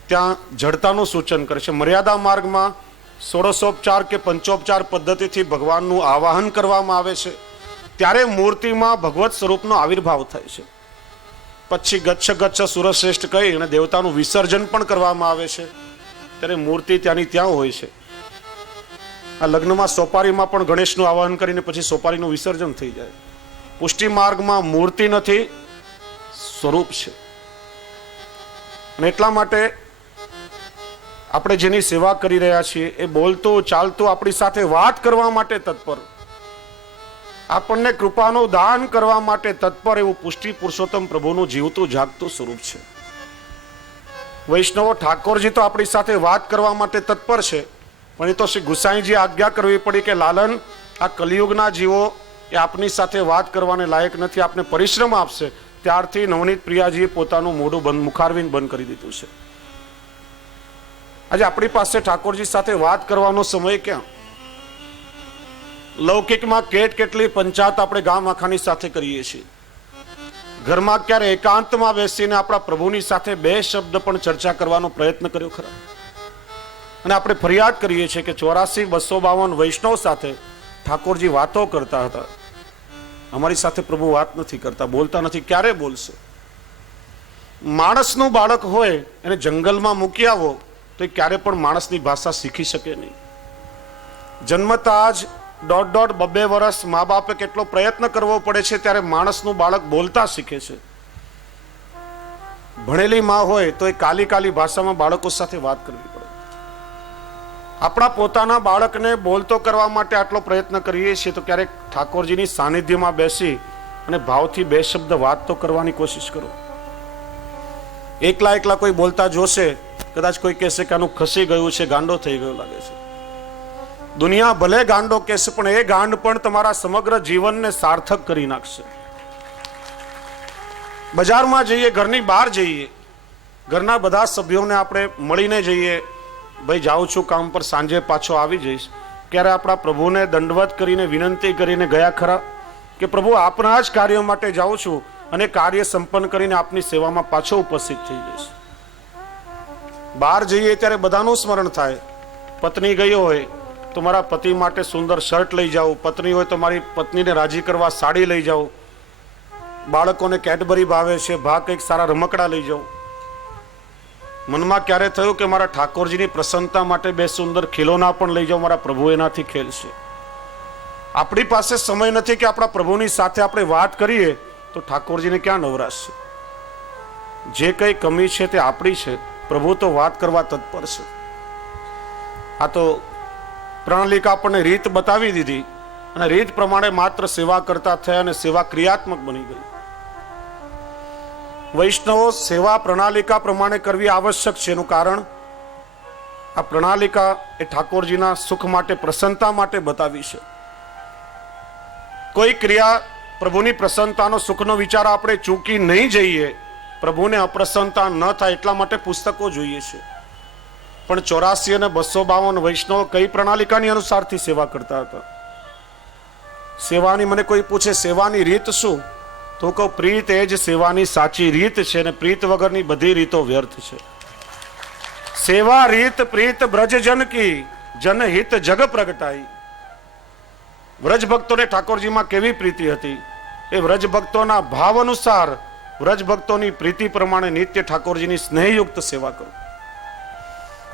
ત્યાં જડતાનું સૂચન કરે છે. મર્યાદા માર્ગમાં ષોડશોપચાર કે પંચોપચાર પદ્ધતિથી ભગવાનનું આવાહન કરવામાં આવે છે, ત્યારે મૂર્તિમાં ભગવત સ્વરૂપનો આવિર્ભાવ થાય છે. પછી ગચ્છ ગચ્છ સુરશ્રેષ્ઠ કહી અને દેવતાનું વિસર્જન પણ કરવામાં આવે છે, ત્યારે મૂર્તિ ત્યાંની ત્યાં હોય છે. આ લગ્નમાં સોપારીમાં પણ ગણેશનું આવાહન કરીને પછી સોપારીનું વિસર્જન થઈ જાય. પુષ્ટિ માર્ગમાં મૂર્તિ નથી, સ્વરૂપ છે. અને એટલા માટે આપણે જેની સેવા કરી રહ્યા છીએ એ બોલતું ચાલતું આપણી સાથે વાત કરવા માટે તત્પર, આપણને કૃપાનું દાન કરવા માટે તત્પર એવું પુષ્ટિ પુરુષોત્તમ પ્રભુનું જીવતું જાગતું સ્વરૂપ છે. વૈષ્ણવો, ઠાકોરજી તો આપણી સાથે વાત કરવા માટે તત્પર છે, પણ એ તો શ્રી ગુસાઈજી આજ્ઞા કરવી પડી કે લાલન, આ કલિયુગના જીવો એ આપની સાથે વાત કરવાને લાયક નથી, આપને પરિશ્રમ આપશે. ત્યારથી નવનીત પ્રિયાજીએ પોતાનું મોઢું બંધ, મુખારવિંદ બંધ કરી દીધું છે. આજે આપણી પાસે ઠાકોરજી સાથે વાત કરવાનો સમય ક્યાં? લૌકિકમાં કેટલી પંચાયત આપણે ગામ આખાની સાથે કરીએ છીએ. ઘરમાં ક્યારે એકાંતમાં બેસીને આપણા પ્રભુની સાથે 2 શબ્દ પણ ચર્ચા કરવાનો પ્રયત્ન કર્યો ખરા? અને આપણે ફરિયાદ કરીએ છીએ કે 84,252 વૈષ્ણવ સાથે ઠાકોરજી વાતો કરતા હતા. અમારી સાથે પ્રભુ વાત નથી કરતા, બોલતા નથી. ક્યારે બોલશે? માણસનું બાળક હોય એને જંગલમાં મૂકી આવો તો એ ક્યારે પણ માણસની ભાષા શીખી શકે નહીં. જન્મતા જ 1.5-2 વર્ષ મા બાપે કેટલો પ્રયત્ન કરવો પડે છે ત્યારે માણસનું બાળક બોલતા શીખે છે. ભણેલી માં હોય તો એ કાલી કાલી ભાષામાં બાળકો સાથે વાત કરવી પડે. આપણા પોતાના બાળકને બોલતો કરવા માટે આટલો પ્રયત્ન કરીએ છીએ તો ક્યારેક ઠાકોરજીની સાનિધ્યમાં બેસી અને ભાવથી 2 શબ્દ વાત તો કરવાની કોશિશ કરો. એકલા કોઈ બોલતા જોશે, કદાચ કોઈ કહેશે કે આનું ખસી ગયું છે, ગાંડો થઈ ગયો લાગે છે. દુનિયા ભલે ગાંડો કહેશે પણ એ ગાંડ પણ તમારા સમગ્ર જીવનને સાર્થક કરી નાખશે. બજારમાં જઈએ, ઘરની બહાર જઈએ, ઘરના બધા સભ્યોને આપણે મળીને જઈએ, ભાઈ જાઉં છું કામ પર, સાંજે પાછો આવી જઈશ. ક્યારે આપણા પ્રભુને દંડવત કરીને વિનંતી કરીને ગયા ખરા કે પ્રભુ આપના જ કાર્ય માટે જાઉં છું અને કાર્ય સંપન્ન કરીને આપની સેવામાં પાછો ઉપસ્થિત થઈ જઈશ. બહાર જઈએ ત્યારે બધાનું સ્મરણ થાય. પત્ની ગઈ હોય તો મારા પતિ માટે સુંદર શર્ટ લઈ જાઉં, પત્ની હોય તો મારી પત્નીને રાજી કરવા સાડી લઈ જાઉં, બાળકોને કેડબરી ભાવે છે, કંઈક સારા રમકડા લઈ જાઉં. મનમાં ક્યારે થયું કે મારા ઠાકોરજીની પ્રસન્નતા માટે 2 સુંદર ખીલોના પણ લઈ જાઉં, મારા પ્રભુ એનાથી ખેલશે. આપણી પાસે સમય નથી કે આપણા પ્રભુની સાથે આપણે વાત કરીએ તો ઠાકોરજીને ક્યાં નવરાશ છે? જે કઈ કમી છે તે આપણી છે, પ્રભુ તો વાત કરવા તત્પર છે. આ તો પ્રણાલિકા આપણને રીત બતાવી દીધી અને રીત પ્રમાણે માત્ર સેવા કરતા થયા અને સેવા ક્રિયાત્મક બની ગઈ. વૈષ્ણવો સેવા પ્રણાલિકા પ્રમાણે કરવી આવશ્યક છે. એનું કારણ આ પ્રણાલિકા એ ઠાકોરજીના સુખ માટે, પ્રસન્નતા માટે બતાવી છે. કોઈ ક્રિયા પ્રભુની પ્રસન્નતાનો, સુખનો વિચાર આપણે ચૂકી નહીં જઈએ, પ્રભુને અપ્રસન્નતા ન થાય એટલા માટે પુસ્તકો જોઈએ છે. પણ 84 અને 252 વૈષ્ણવો કઈ પ્રણાલિકાની અનુસારથી સેવા કરતા હતા? સેવાની મને કોઈ પૂછે સેવાની રીત શું, તો કહું પ્રીત એ જ સેવાની સાચી રીત છે અને પ્રીત વગરની બધી રીતો વ્યર્થ છે. સેવા રીત પ્રીત બ્રજજન કી, જનહિત જગ પ્રગટાઈ. વ્રજ ભક્તોને ઠાકોરજીમાં કેવી પ્રીતિ હતી એ વ્રજ ભક્તોના ભાવ અનુસાર, વ્રજ ભક્તોની પ્રીતિ પ્રમાણે નિત્ય ઠાકોરજીની સ્નેહયુક્ત સેવા કરો.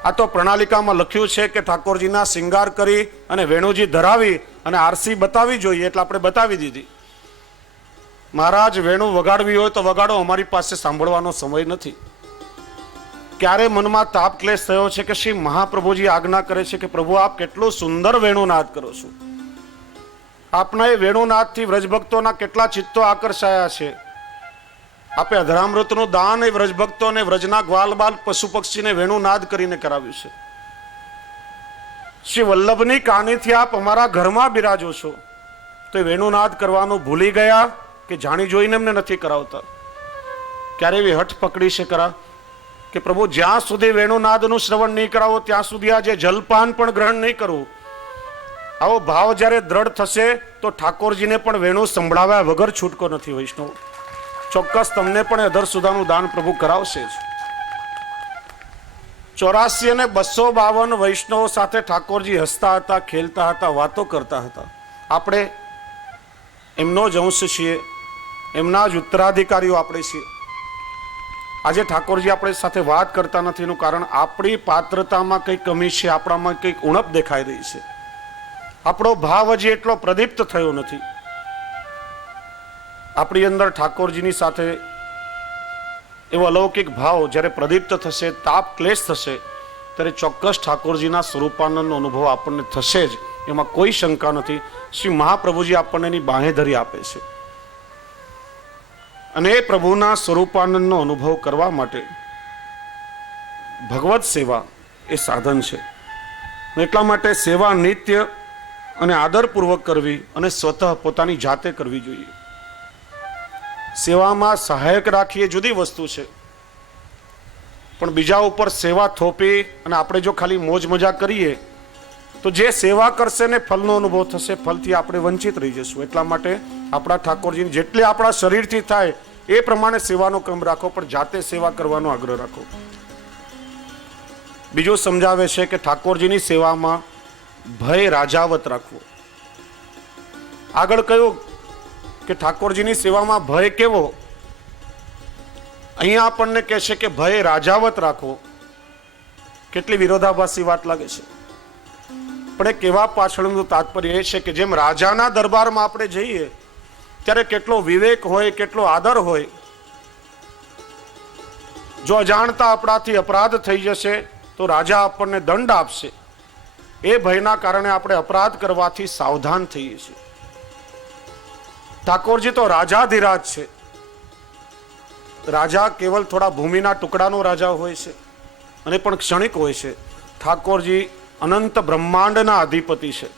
આ તો પ્રણાલિકામાં લખ્યું છે કે ઠાકોરજીના શિંગાર કરી અને વેણુજી ધરાવી અને આરસી બતાવી જોઈએ, એટલે આપણે બતાવી દીધી. મહારાજ વેણુ વગાડવી હોય તો વગાડો, અમારી પાસે સાંભળવાનો સમય નથી. ક્યારે મનમાં તાપ ક્લેશ થયો છે કે શ્રી મહાપ્રભુજી આજ્ઞા કરે છે કે પ્રભુ આપ કેટલું સુંદર વેણુનાદ કરો છો, આપના એ વેણુનાદથી વ્રજભક્તોના કેટલા ચિત્તો આકર્ષાયા છે, આપે અધરામૃતનું દાન એ વ્રજભક્તોને, વ્રજના ગ્વાલ બાલ પશુ પક્ષીને વેણુનાદ કરીને કરાવ્યું છે. શ્રી વલ્લભની કાનીથી આપ અમારા ઘરમાં બિરાજો છો તો એ વેણુનાદ કરવાનું ભૂલી ગયા કે જાણી જોઈને એમને નથી કરાવતા? ક્યારે એવી હઠ પકડી છે ખરા કે પ્રભુ જ્યાં સુધી વેણુનાદનું શ્રવણ નહીં કરાવો ત્યાં સુધી આજે જલપાન પણ ગ્રહણ નહીં કરવું? આવો ભાવ જ્યારે દ્રઢ થશે તો ઠાકોરજીને પણ વેણુ સંભળાવ્યા વગર છૂટકો નથી. વૈષ્ણવ ચોક્કસ તમને પણ અધર સુધાનું દાન પ્રભુ કરાવશે જ. 84 અને 252 વૈષ્ણવો સાથે ઠાકોરજી હસતા હતા, ખેલતા હતા, વાતો કરતા હતા. આપણે એમનો જ અંશ છીએ, એમના જ ઉત્તરાધિકારીઓ આપણે છીએ. આજે ઠાકોરજી આપણી સાથે વાત કરતા નથી એનું કારણ આપણી પાત્રતામાં કંઈક કમી છે, આપણામાં કંઈક ઉણપ દેખાઈ રહી છે. આપણો ભાવ હજી એટલો પ્રદીપ્ત થયો નથી. આપણી અંદર ઠાકોરજીની સાથે એવો અલૌકિક ભાવ જ્યારે પ્રદીપ્ત થશે, તાપ ક્લેશ થશે, ત્યારે ચોક્કસ ઠાકોરજીના સ્વરૂપાનંદનો અનુભવ આપણને થશે જ, એમાં કોઈ શંકા નથી. શ્રી મહાપ્રભુજી આપણને એની બાંહેધરી આપે છે અને એ પ્રભુના સ્વરૂપાનંદનો અનુભવ કરવા માટે ભગવત સેવા એ સાધન છે. એટલા માટે સેવા નિત્ય અને આદરપૂર્વક કરવી અને સ્વતઃ પોતાની જાતે કરવી જોઈએ. સેવામાં સહાયક રાખીએ જુદી વસ્તુ છે, પણ બીજા ઉપર સેવા થોપી અને આપણે જો ખાલી મોજ મજા કરીએ તો જે સેવા કરશે ને ફલનો અનુભવ થશે, ફલથી આપણે વંચિત રહી જશું. એટલા માટે આપણા ઠાકોરજીની જેટલી આપણા શરીરથી થાય એ પ્રમાણે સેવાનો ક્રમ રાખો, પણ જાતે સેવા કરવાનો આગ્રહ રાખો. બીજું સમજાવે છે કે ઠાકોરજીની સેવામાં ભય રાજાવત રાખવો. આગળ કહ્યું કે ઠાકોરજીની સેવામાં ભય કેવો, અહીંયા આપણને કહે છે કે ભય રાજાવત રાખવો. કેટલી વિરોધાભાસી વાત લાગે છે, પણ એ કહેવા પાછળનું તાત્પર્ય એ છે કે જેમ રાજાના દરબારમાં આપણે જઈએ ત્યારે કેટલો વિવેક હોય, કેટલો આદર હોય. જો અજાણતા આપણાથી અપરાધ થઈ જશે તો રાજા આપણને દંડ આપશે. એ ભયના કારણે આપણે અપરાધ કરવાથી સાવધાન થઈએ છીએ. ઠાકોરજી તો રાજાધિરાજ છે. રાજા કેવલ થોડા ભૂમિના ટુકડાનો રાજા હોય છે અને પણ ક્ષણિક હોય છે. ઠાકોરજી અનંત બ્રહ્માંડના અધિપતિ છે.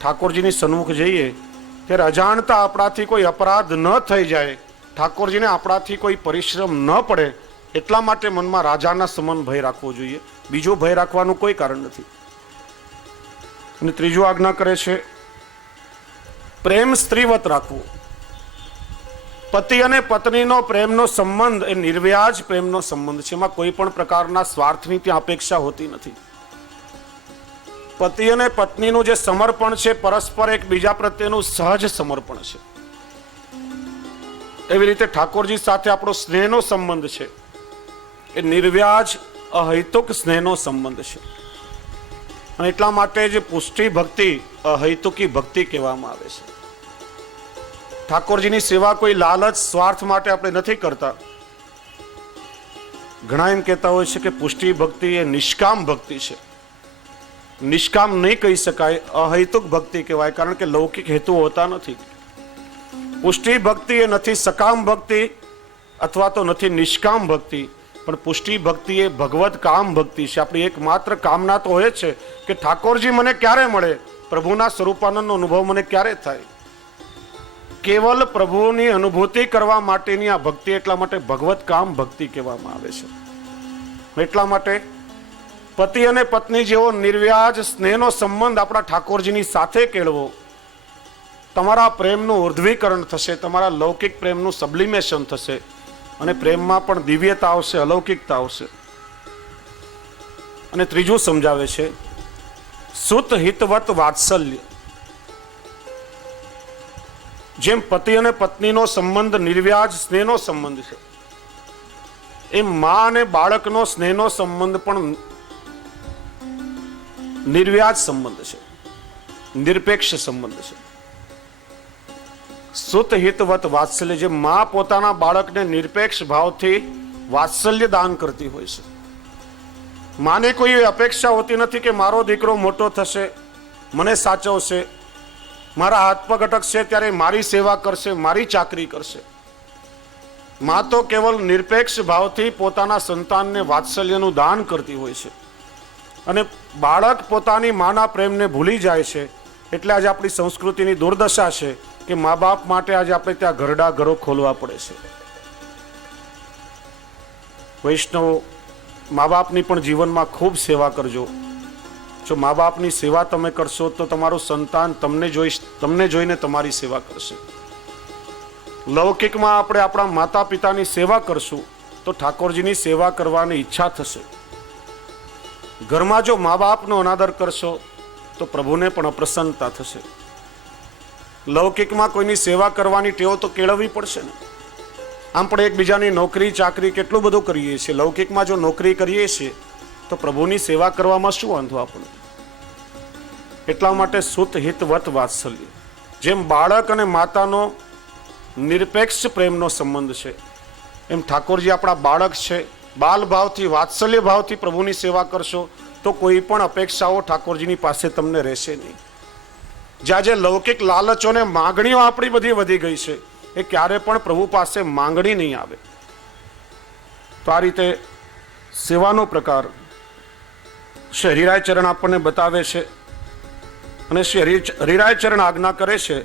ઠાકોરજીની સન્મુખ જઈએ ત્યારે અજાણતા આપણાથી કોઈ અપરાધ ન થઈ જાય, ઠાકોરજીને આપણાથી કોઈ પરિશ્રમ ન પડે, એટલા માટે મનમાં રાજાના સમાન ભય રાખવો જોઈએ. બીજો ભય રાખવાનું કોઈ કારણ નથી. અને ત્રીજું આજ્ઞા કરે છે પ્રેમ સ્ત્રીવત રાખવું. પતિ અને પત્નીનો પ્રેમનો સંબંધ એ નિર્વ્યાજ પ્રેમનો સંબંધ છે. એમાં કોઈ પણ પ્રકારના સ્વાર્થની ત્યાં અપેક્ષા હોતી નથી. પતિ અને પત્નીનું જે સમર્પણ છે પરસ્પર એકબીજા પ્રત્યેનું સહજ સમર્પણ છે. એવી રીતે ઠાકોરજી સાથે આપણો સ્નેહનો સંબંધ છે એ નિર્વ્યાજ અહૈતુક સ્નેહનો સંબંધ છે. અને એટલા માટે જે પુષ્ટિ ભક્તિ અહૈતુકી ભક્તિ કહેવામાં આવે છે. ઠાકોરજીની સેવા કોઈ લાલચ સ્વાર્થ માટે આપણે નથી કરતા. ઘણા એમ કહેતા હોય છે કે પુષ્ટિ ભક્તિ એ નિષ્કામ ભક્તિ છે. નિષ્કામ નહીં કહી શકાય, અહૈતુક ભક્તિ કહેવાય, કારણ કે લૌકિક હેતુ હોતા નથી. પુષ્ટિ ભક્તિ એ નથી સકામ ભક્તિ અથવા તો નથી નિષ્કામ ભક્તિ, પણ પુષ્ટિ ભક્તિ એ ભગવત કામ ભક્તિ છે. આપણી એકમાત્ર કામના તો હોય છે કે ઠાકોરજી મને ક્યારે મળે, પ્રભુના સ્વરૂપાનંદનો અનુભવ મને ક્યારે થાય. કેવલ પ્રભુની અનુભૂતિ કરવા માટેની આ ભક્તિ, એટલા માટે ભગવત કામ ભક્તિ કહેવામાં આવે છે. એટલા માટે પતિ અને પત્ની જેવો નિર્વ્યાજ સ્નેહનો સંબંધ આપણા ઠાકોરજીની સાથે કેળવો. તમારા પ્રેમનું ઉર્ધ્વીકરણ થશે, તમારા લૌકિક પ્રેમનું સબ્લિમેશન થશે અને પ્રેમમાં પણ દિવ્યતા આવશે, અલૌકિકતા આવશે. અને ત્રીજું સમજાવે છે સુત હિતવત વાત્સલ્ય. જેમ પતિ અને પત્નીનો સંબંધ નિર્વ્યાજ સ્નેહનો સંબંધ છે, એમ મા અને બાળકનો સ્નેહનો સંબંધ પણ નિર્વ્યાજ સંબંધ છે, નિરપેક્ષ સંબંધ છે. સુત હિતવત વાત્સલ્ય, જે મા પોતાના બાળકને નિરપેક્ષ ભાવથી વાત્સલ્ય દાન કરતી હોય છે. માને કોઈ અપેક્ષા હોતી નથી કે મારો દીકરો મોટો થશે, મને સાચવશે, મારા હાથ પગ અટકશે ત્યારે મારી સેવા કરશે, મારી ચાકરી કરશે. મા તો કેવલ નિરપેક્ષ ભાવથી પોતાના સંતાનને વાત્સલ્યનું દાન કરતી હોય છે. અને બાળક પોતાની માના પ્રેમને ભૂલી જાય છે. એટલે આજે આપણી સંસ્કૃતિની દુર્દશા છે કે મા બાપ માટે આજે આપણે ત્યાં ઘરડા ઘરો ખોલવા પડે છે. વૈષ્ણવ, મા બાપની પણ જીવનમાં ખૂબ સેવા કરજો. જો મા બાપની સેવા તમે કરશો તો તમારું સંતાન તમને જોઈને તમારી સેવા કરશે. લૌકિકમાં આપણે આપણા માતા પિતાની સેવા કરશું તો ઠાકોરજીની સેવા કરવાની ઈચ્છા થશે. ઘરમાં જો મા બાપનો અનાદર કરશો તો પ્રભુને પણ અપ્રસન્નતા થશે. લૌકિકમાં કોઈની સેવા કરવાની ટેવ તો કેળવવી પડશે ને. આમ પણ એકબીજાની નોકરી ચાકરી કેટલું બધું કરીએ છીએ. લૌકિકમાં જો નોકરી કરીએ છીએ તો પ્રભુની સેવા કરવામાં શું વાંધો આપણને. એટલા માટે સુત હિતવત વાત્સલ્ય, જેમ બાળક અને માતાનો નિરપેક્ષ પ્રેમનો સંબંધ છે, એમ ઠાકોરજી આપણા બાળક છે. બાલ ભાવથી વાત્સલ્ય ભાવથી પ્રભુની સેવા કરશો તો કોઈ પણ અપેક્ષાઓ ઠાકોરજીની પાસે તમને રહેશે નહીં. જ્યાં જે લૌકિક લાલચો ને માંગણીઓ આપણી બધી વધી ગઈ છે, એ ક્યારે પણ પ્રભુ પાસે માંગણી નહીં આવે. તો આ રીતે સેવાનો પ્રકાર શ્રી હરિરાય ચરણ આપણને બતાવે છે. અને શ્રી હરિરાય ચરણ આજ્ઞા કરે છે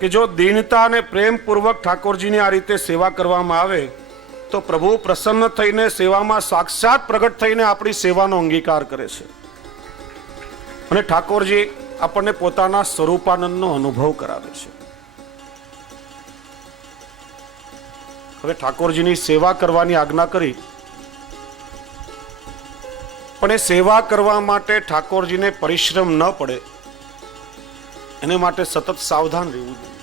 કે જો દીનતા અને પ્રેમપૂર્વક ઠાકોરજીની આ રીતે સેવા કરવામાં આવે તો પ્રભુ પ્રસન્ન થઈને સેવામાં સાક્ષાત પ્રગટ થઈને આપણી સેવાનો અંગીકાર કરે છે. અને ઠાકોરજી આપણને પોતાના સ્વરૂપાનંદનો અનુભવ કરાવે છે. હવે ઠાકોરજીની સેવા કરવાની આજ્ઞા કરી, પણ એ સેવા કરવા માટે ઠાકોરજીને પરિશ્રમ ન પડે એને માટે સતત સાવધાન રહેવું જોઈએ.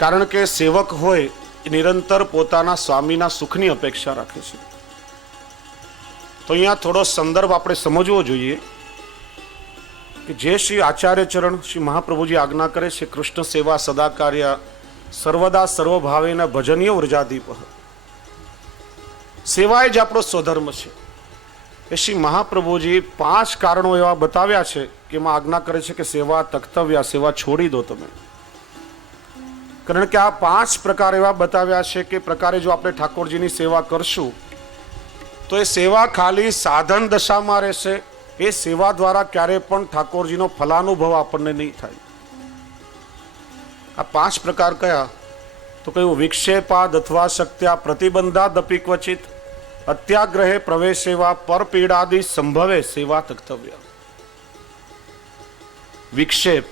કારણ કે સેવક હોય એ નિરંતર પોતાના સ્વામીના સુખની અપેક્ષા રાખે છે. તો અહીંયા થોડો સંદર્ભ આપણે સમજવો જોઈએ કે જે શ્રી આચાર્ય ચરણ શ્રી મહાપ્રભુજી આજ્ઞા કરે છે, કૃષ્ણ સેવા સદા કાર્ય સર્વદા સર્વભાવેના ભજનીય વ્રજાદીપ, સેવા એ જ આપણો સ્વધર્મ છે. એ શ્રી મહાપ્રભુજી 5 કારણો એવા બતાવ્યા છે કે એમાં આજ્ઞા કરે છે કે સેવા તક્તવ્ય, સેવા છોડી દો તમે. કારણ કે આ 5 પ્રકાર એવા બતાવ્યા છે કે પ્રકારે જો આપણે ઠાકોરજીની સેવા કરશું તો એ સેવા ખાલી સાધન દશામાં રહેશે. એ સેવા દ્વારા ક્યારે પણ ઠાકોરજીનો ફલાનુભવ આપણને નહીં થાય. આ 5 પ્રકાર કયા? તો કયું? વિક્ષેપાદ અથવા શક્ત્યા પ્રતિબંધાદ અપી ક્વચિત, અત્યાગ્રહે પ્રવેશ સેવા, પર પીડાદિ સંભવે સેવા તક્તવ્ય. વિક્ષેપ,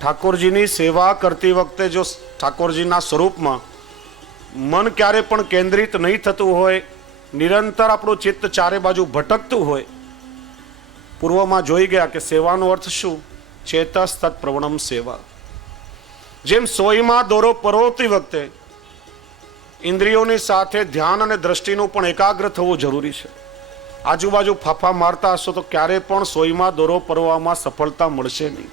ઠાકોરજીની સેવા કરતી વખતે જો ઠાકોરજીના સ્વરૂપમાં મન ક્યારે પણ કેન્દ્રિત નહીં થતું હોય, નિરંતર આપણું ચિત્ત ચારે બાજુ ભટકતું હોય. પૂર્વમાં જોઈ ગયા કે સેવાનો અર્થ શું? ચેતસ તત્ પ્રવણમ સેવા. જેમ સોયમાં દોરો પરોવતી વખતે ઇન્દ્રિયોની સાથે ધ્યાન અને દ્રષ્ટિનું પણ એકાગ્ર થવું જરૂરી છે. આજુબાજુ ફાફા મારતા હશો તો ક્યારે પણ સોયમાં દોરો પરોવામાં સફળતા મળશે નહીં.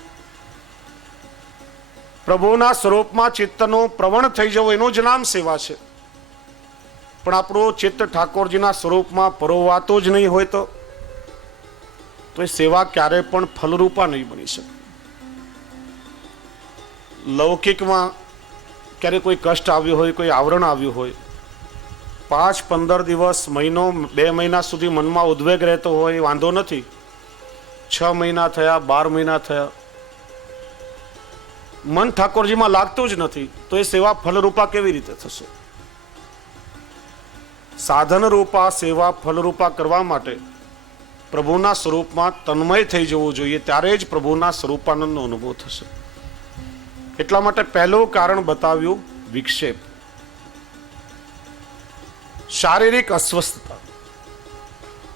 પ્રભુના સ્વરૂપમાં ચિત્તનું પ્રવણ થઈ જવું એનું જ નામ સેવા છે. પણ આપણું ચિત્ત ઠાકોરજીના સ્વરૂપમાં પરોવાતું જ નહીં હોય તો એ સેવા ક્યારે પણ ફલરૂપા નહીં બની શકે. લૌકિકમાં ક્યારે કોઈ કષ્ટ આવ્યું હોય, કોઈ આવરણ આવ્યું હોય, 5-15 દિવસ, મહિનો, 2 મહિના સુધી મનમાં ઉદ્વેગ રહેતો હોય, વાંધો નથી. 6 મહિના થયા, 12 મહિના થયા, મન ઠાકોરજીમાં લાગતું જ નથી, તો એ સેવા ફલરૂપા કેવી રીતે થશે? સાધન રૂપા સેવા ફલરૂપા કરવા માટે પ્રભુના સ્વરૂપમાં તન્મય થઈ જવું જોઈએ, ત્યારે જ પ્રભુના સ્વરૂપાનંદનો અનુભવ થશે. એટલા માટે પહેલું કારણ બતાવ્યું વિક્ષેપ, શારીરિક અસ્વસ્થતા.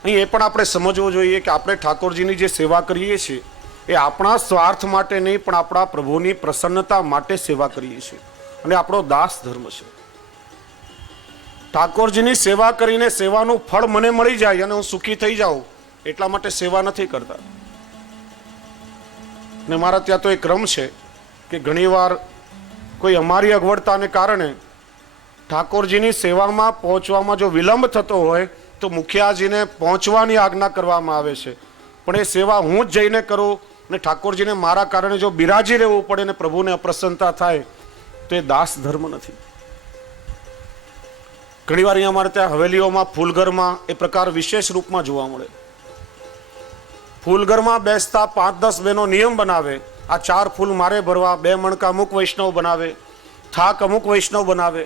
અહીં એ પણ આપણે સમજવું જોઈએ કે આપણે ઠાકોરજીની જે સેવા કરીએ છીએ એ આપણા સ્વાર્થ માટે નહીં, પણ આપણા પ્રભુની પ્રસન્નતા માટે સેવા કરીએ છીએ અને આપણો દાસ ધર્મ છે. ઠાકોરજીની સેવા કરીને સેવાનું ફળ મને મળી જાય અને હું સુખી થઈ જાઉં એટલા માટે સેવા નથી કરતા. ને મારા ત્યાં તો એક ક્રમ છે કે ઘણીવાર કોઈ અમારી અગવડતાને કારણે ઠાકોરજીની સેવામાં પહોંચવામાં જો વિલંબ થતો હોય તો મુખિયાજીને પહોંચવાની આજ્ઞા કરવામાં આવે છે. પણ એ સેવા હું જ જઈને કરું ને ઠાકોરજીને મારા કારણે જો બિરાજી રહેવું પડે ને પ્રભુને અપ્રસન્નતા થાય તો એ દાસ ધર્મ નથી. ઘણીવાર અહીંયા અમારે ત્યાં હવેલીઓમાં ફૂલઘરમાં એ પ્રકાર વિશેષ રૂપમાં જોવા મળે. ફૂલઘરમાં બેસતા 5-10 બહેનો નિયમ બનાવે, આ 4 ફૂલ મારે ભરવા, 2 મણકા અમુક વૈષ્ણવ બનાવે, થાક અમુક વૈષ્ણવ બનાવે.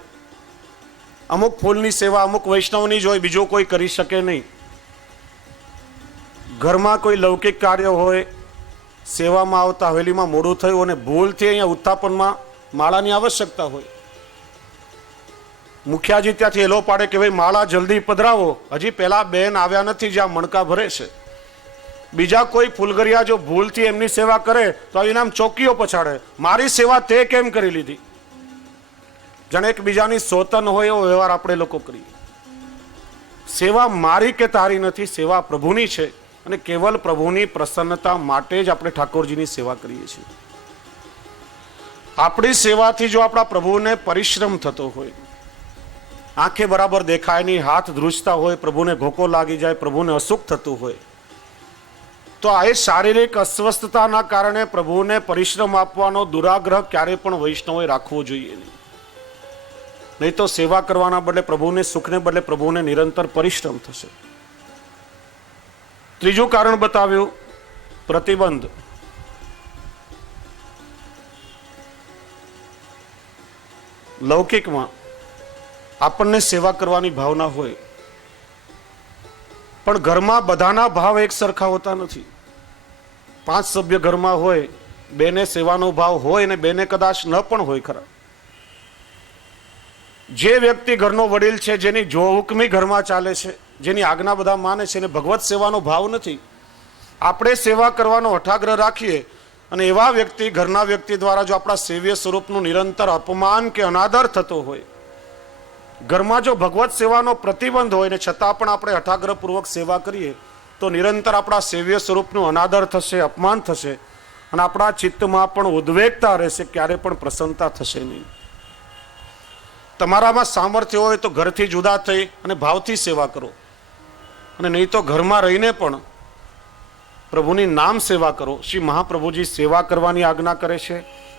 અમુક ફૂલની સેવા અમુક વૈષ્ણવની જ હોય, બીજો કોઈ કરી શકે નહીં. ઘરમાં કોઈ લૌકિક કાર્ય હોય, સેવામાં આવતા હવેલીમાં મોડું થયું અને ભૂલથી અહીંયા ઉત્થાપનમાં માળાની આવશ્યકતા હોય, મુખિયાજી ત્યાંથી એલો પાડે કે ભાઈ માળા જલ્દી પધરાવો, હજી પહેલા બેન આવ્યા નથી જ્યાં મણકા ભરે છે. બીજા કોઈ ફૂલગરિયા જો ભૂલથી એમની સેવા કરે તો આવીને આમ ચોકીઓ પછાડે, મારી સેવા તે કેમ કરી લીધી? જાણે એકબીજાની સોતન હોય એવો વ્યવહાર આપણે લોકો કરીએ. સેવા મારી કે તારી નથી, સેવા પ્રભુની છે અને કેવલ પ્રભુની પ્રસન્નતા માટે જ આપણે ઠાકોરજીની સેવા કરીએ છીએ. આપણી સેવાથી જો આપણા પ્રભુને પરિશ્રમ થતો હોય, આંખે બરાબર દેખાય નહીં, હાથ ધ્રુજતા હોય, પ્રભુને ઘોકો લાગી જાય, પ્રભુને અસુખ થતું હોય, તો આ શારીરિક અસ્વસ્થતાના કારણે પ્રભુને પરિશ્રમ આપવાનો દુરાગ્રહ ક્યારે પણ વૈષ્ણવોએ રાખવો જોઈએ નહીં. નહીં તો સેવા કરવાના બદલે પ્રભુને સુખને બદલે પ્રભુને નિરંતર પરિશ્રમ થશે. ત્રીજું કારણ બતાવ્યું પ્રતિબંધ. લૌકિકમાં આપણને સેવા કરવાની ભાવના હોય, પણ ઘરમાં બધાના ભાવ એક સરખા હોતા નથી. 5 સભ્ય ઘરમાં હોય, બેને સેવાનો ભાવ હોય ને બેને કદાચ ન પણ હોય ખરા. જે વ્યક્તિ ઘરનો વડીલ છે, જેની જો હુકમી ઘરમાં ચાલે છે, જેની આજ્ઞા બધા માને છે, એને ભગવત સેવાનો ભાવ નથી, આપણે સેવા કરવાનો હઠાગ્રહ રાખીએ અને એવા વ્યક્તિ, ઘરના વ્યક્તિ દ્વારા જો આપણા સેવ્ય સ્વરૂપનું નિરંતર અપમાન કે અનાદર થતો હોય, ઘરમાં જો ભગવત સેવાનો પ્રતિબંધ હોય ને છતાં પણ આપણે હઠાગ્રહપૂર્વક સેવા કરીએ તો નિરંતર આપણા સેવ્ય સ્વરૂપનું અનાદર થશે, અપમાન થશે અને આપણા ચિત્તમાં પણ ઉદ્વેગતા રહેશે, ક્યારે પણ પ્રસન્નતા થશે નહીં. તમારામાં સામર્થ્ય હોય તો ઘરથી જુદા થઈ અને ભાવથી સેવા કરો, અને નહીં તો ઘરમાં રહીને પણ પ્રભુની નામ સેવા કરો. શ્રી મહાપ્રભુજી સેવા કરવાની આજ્ઞા કરે છે,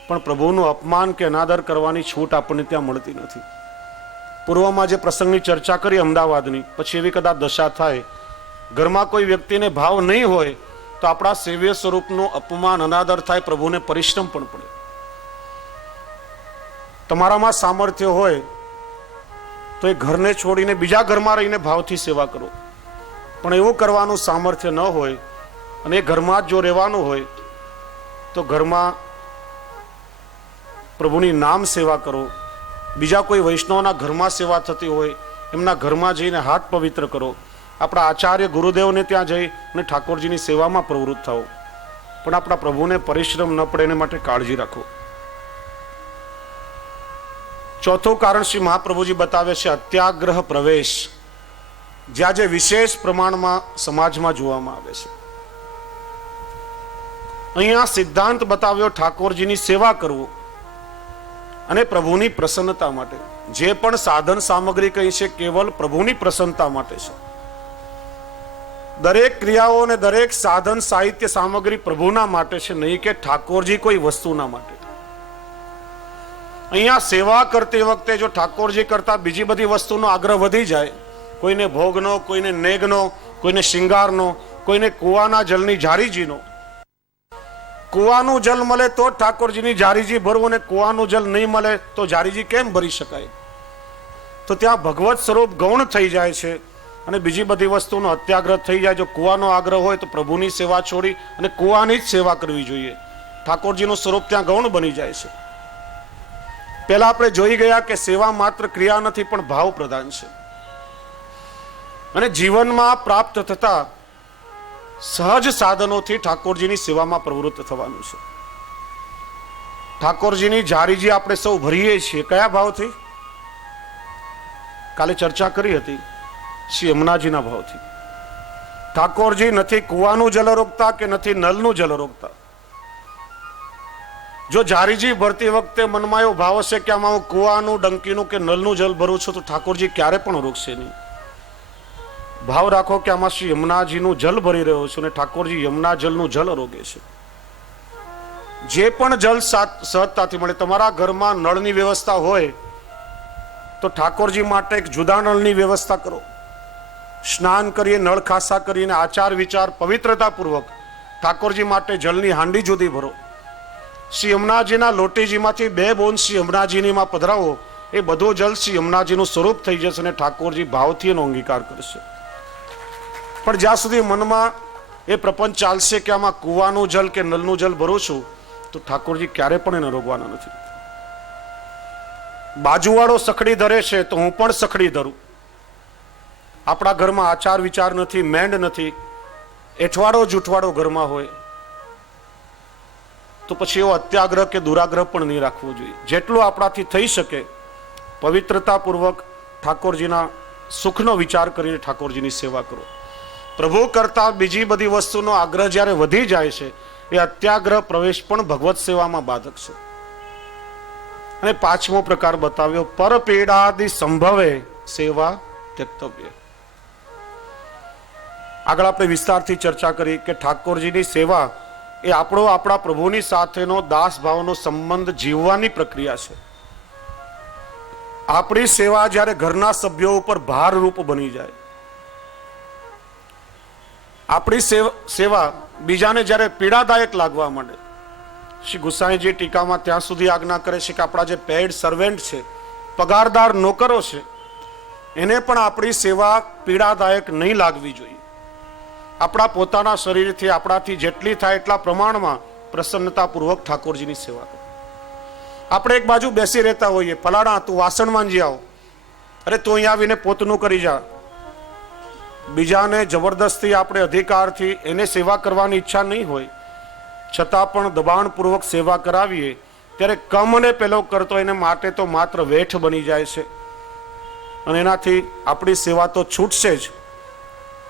પણ પ્રભુનું અપમાન કે અનાદર કરવાની છૂટ આપણને ત્યાં મળતી નથી. પૂર્વમાં જે પ્રસંગની ચર્ચા કરી અમદાવાદની, પછી એવી કદાચ દશા થાય, ઘરમાં કોઈ વ્યક્તિને ભાવ નહીં હોય તો આપણા સેવ્ય સ્વરૂપનું અપમાન અનાદર થાય, પ્રભુને પરિશ્રમ પણ પડે. તમારામાં સામર્થ્ય હોય તો એ ઘરને છોડીને બીજા ઘરમાં રહીને ભાવથી સેવા કરો, પણ એવું કરવાનું સામર્થ્ય ન હોય અને એ ઘરમાં જ જો રહેવાનું હોય તો ઘરમાં પ્રભુની નામ સેવા કરો. બીજા કોઈ વૈષ્ણવના ઘરમાં સેવા થતી હોય એમના ઘરમાં જઈને હાથ પવિત્ર કરો. આપણા આચાર્ય ગુરુદેવને ત્યાં જઈ અને ઠાકોરજીની સેવામાં પ્રવૃત્ત થાઓ, પણ આપણા પ્રભુને પરિશ્રમ ન પડે એને માટે કાળજી રાખો. ચોથું કારણ શ્રી મહાપ્રભુજી બતાવે છે અત્યાગ્રહ પ્રવેશ, જ્યાં જે વિશેષ પ્રમાણમાં સમાજમાં જોવામાં આવે છે. અહીંયા સિદ્ધાંત બતાવ્યો ઠાકોરજીની સેવા કરવું અને પ્રભુની પ્રસન્નતા માટે. જે પણ સાધન સામગ્રી કહી છે કેવલ પ્રભુની પ્રસન્નતા માટે છે. દરેક ક્રિયાઓ અને દરેક સાધન સાહિત્ય સામગ્રી પ્રભુના માટે છે, નહીં કે ઠાકોરજી કોઈ વસ્તુના માટે. અહીંયા સેવા કરતી વખતે જો ઠાકોરજી કરતા બીજી બધી વસ્તુનો આગ્રહ વધી જાય, કોઈને ભોગનો, કોઈને નેગનો, કોઈને શિંગારનો, કોઈને કુવાના જલની જારીજીનો, કુવાનું જલ મળે તો ઠાકોરજીની જારીજી ભરવું અને કુવાનું જલ નહીં મળે તો જારીજી કેમ ભરી શકાય? તો ત્યાં ભગવત સ્વરૂપ ગૌણ થઈ જાય છે અને બીજી બધી વસ્તુનો અત્યાગ્રહ થઈ જાય. જો કુવાનો આગ્રહ હોય તો પ્રભુની સેવા છોડી અને કુવાની જ સેવા કરવી જોઈએ. ઠાકોરજીનું સ્વરૂપ ત્યાં ગૌણ બની જાય છે. પહેલા આપણે જોઈ ગયા કે સેવા માત્ર ક્રિયા નથી પણ ભાવ પ્રધાન છે, અને જીવનમાં પ્રાપ્ત થતા સહજ સાધનોથી ઠાકોરજીની સેવામાં પ્રવૃત્ત થવાનું છે. ઠાકોરજીની જારીજી આપણે સૌ ભરીએ છીએ કયા ભાવથી? કાલે ચર્ચા કરી હતી, શ્રી યમુનાજીના ભાવથી. ઠાકોરજી નથી કુવાનું જલ રોકતા કે નથી નલનું જલ રોકતા. જો જારીજી ભરતી વખતે મનમાં એવો ભાવ હશે કે આમાં હું કુવાનું, ડંકીનું કે નલનું જલ ભરું છું તો ઠાકોરજી ક્યારે પણ રોકશે નહીં. ભાવ રાખો કે આમાં શ્રી યમુનાજીનું જલ ભરી રહ્યો છું અને ઠાકોરજી યમુના જલનું જલ રોગે છે. જે પણ જલ સહજતાથી મળે. તમારા ઘરમાં નળની વ્યવસ્થા હોય તો ઠાકોરજી માટે એક જુદા નળની વ્યવસ્થા કરો. સ્નાન કરીએ, નળ ખાસા કરીને આચાર વિચાર પવિત્રતાપૂર્વક ઠાકોરજી માટે જલની હાંડી જુદી ભરો. શ્રી યમુનાજીના લોટીજીમાંથી 2 બોન શ્રી યમુનાજીનીમાં પધરાવો, એ બધું જલ શ્રી યમુનાજીનું સ્વરૂપ થઈ જશે અને ઠાકોરજી ભાવથી એનો અંગીકાર કરશે. પણ જ્યાં સુધી મનમાં એ પ્રપંચ ચાલશે કે આમાં કુવાનું જલ કે નલનું જલ ભરું છું તો ઠાકોરજી ક્યારે પણ એને રોકવાના નથી. બાજુવાળો સખડી ધરે છે તો હું પણ સખડી ધરું. આપણા ઘરમાં આચાર વિચાર નથી, મેંડ નથી, એઠવાડો જૂઠવાડો ઘરમાં હોય તો પછી એવો અત્યાગ્રહ કે દુરાગ્રહ પણ નહીં રાખવો જોઈએ. જેટલું આપણાથી થઈ શકે પવિત્રતાપૂર્વક ઠાકોરજીના સુખનો વિચાર કરીને ઠાકોરજીની સેવા કરો. પ્રભુ કરતા બીજી બધી વસ્તુનો આગ્રહ જ્યારે વધી જાય છે એ અત્યાગ્રહ પ્રવેશ પણ ભગવત સેવામાં બાધક છે. અને 5મો પ્રકાર બતાવ્યો પરપીડાદિ સંભવે સેવા ત્યક્તવ્ય. આગળ આપણે વિસ્તારથી ચર્ચા કરી કે ઠાકોરજીની સેવા એ આપણા પ્રભુની સાથેનો દાસ ભાવનો સંબંધ જીવવાની પ્રક્રિયા છે. આપણી સેવા જ્યારે ઘરના સભ્યો ઉપર ભારરૂપ બની જાય, આપણી સેવા બીજાને જ્યારે પીડાદાયક લાગવા માંડે, શ્રી ગુસાઈજી ટીકામાં ત્યાં સુધી આજ્ઞા કરે છે કે આપણા જે પેઇડ સર્વેન્ટ છે, પગારદાર નોકરો છે, એને પણ આપણી સેવા પીડાદાયક નહીં લાગવી જોઈએ. આપણા પોતાના શરીરથી આપણાથી જેટલી થાય એટલા પ્રમાણમાં પ્રસન્નતાપૂર્વક ઠાકોરજીની સેવા કરો. આપણે એક બાજુ બેસી રહેતા હોઈએ, ફલાણા તું વાસણ માંજી આવો, અરે તું અહીંયા આવીને પોતનું કરી જા, બીજાને જબરદસ્તી આપણે અધિકારથી એને સેવા કરવાની ઈચ્છા નહીં હોય, છતાં પણ દબાણપૂર્વક સેવા કરાવીએ ત્યારે કમને પેલો કરતો એને માટે તો માત્ર વેઠ બની જાય છે અને એનાથી આપણી સેવા તો છૂટશે જ,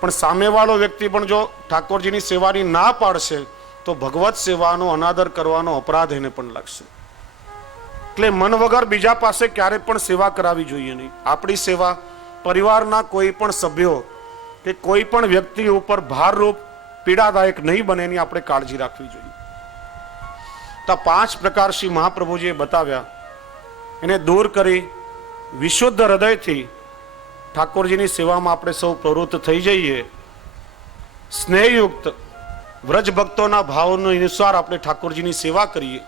પણ સામેવાળો વ્યક્તિ પણ જો ઠાકોરજીની સેવાની ના પાડશે તો ભગવત સેવાનો અનાદર કરવાનો અપરાધ એને પણ લાગશે. એટલે મન વગર બીજા પાસે ક્યારે પણ સેવા કરાવી જોઈએ નહીં. આપણી સેવા પરિવારના કોઈ પણ સભ્યો કે કોઈ પણ વ્યક્તિ ઉપર ભારરૂપ પીડાદાયક નહીં બને એની આપણે કાળજી રાખવી જોઈએ. તો 5 પ્રકાર શ્રી મહાપ્રભુજીએ બતાવ્યા, એને દૂર કરી વિશુદ્ધ હૃદયથી ઠાકોરજીની સેવામાં આપણે સૌ પ્રવૃત્ત થઈ જઈએ. સ્નેહયુક્ત વ્રજ ભક્તોના ભાવનો અનુસાર આપણે ઠાકોરજીની સેવા કરીએ,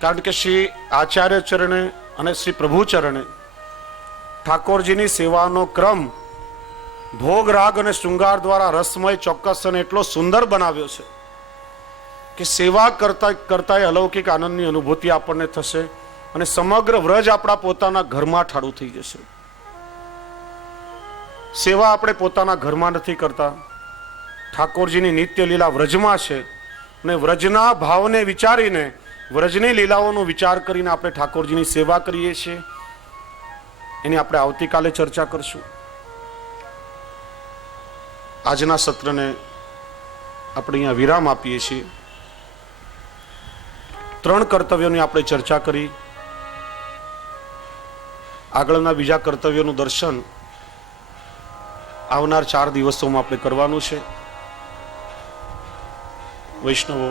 કારણ કે શ્રી આચાર્ય ચરણે અને શ્રી પ્રભુ ચરણે ઠાકોરજીની સેવાનો ક્રમ ભોગ રાગ અને શૃંગાર દ્વારા રસમય, ચોક્કસ અને એટલો સુંદર બનાવ્યો છે કે સેવા કરતા કરતા અલૌકિક આનંદની અનુભૂતિ આપણને થશે અને સમગ્ર વ્રજ આપણા પોતાના ઘરમાં ઠાળું થઈ જશે. સેવા આપણે પોતાના ઘરમાં નથી કરતા, ઠાકોરજીની નિત્ય લીલા વ્રજમાં છે અને વ્રજના ભાવને વિચારીને, વ્રજની લીલાઓનો વિચાર કરીને આપણે ઠાકોરજીની સેવા કરીએ છીએ. એની આપણે આવતીકાલે ચર્ચા કરશું. આજના સત્રને આપણે અહીંયા વિરામ આપીએ છીએ. 3 કર્તવ્યોની આપણે ચર્ચા કરી. આગળના બીજા કર્તવ્યોનું દર્શન આવનાર 4 દિવસોમાં આપણે કરવાનું છે. વૈષ્ણવો,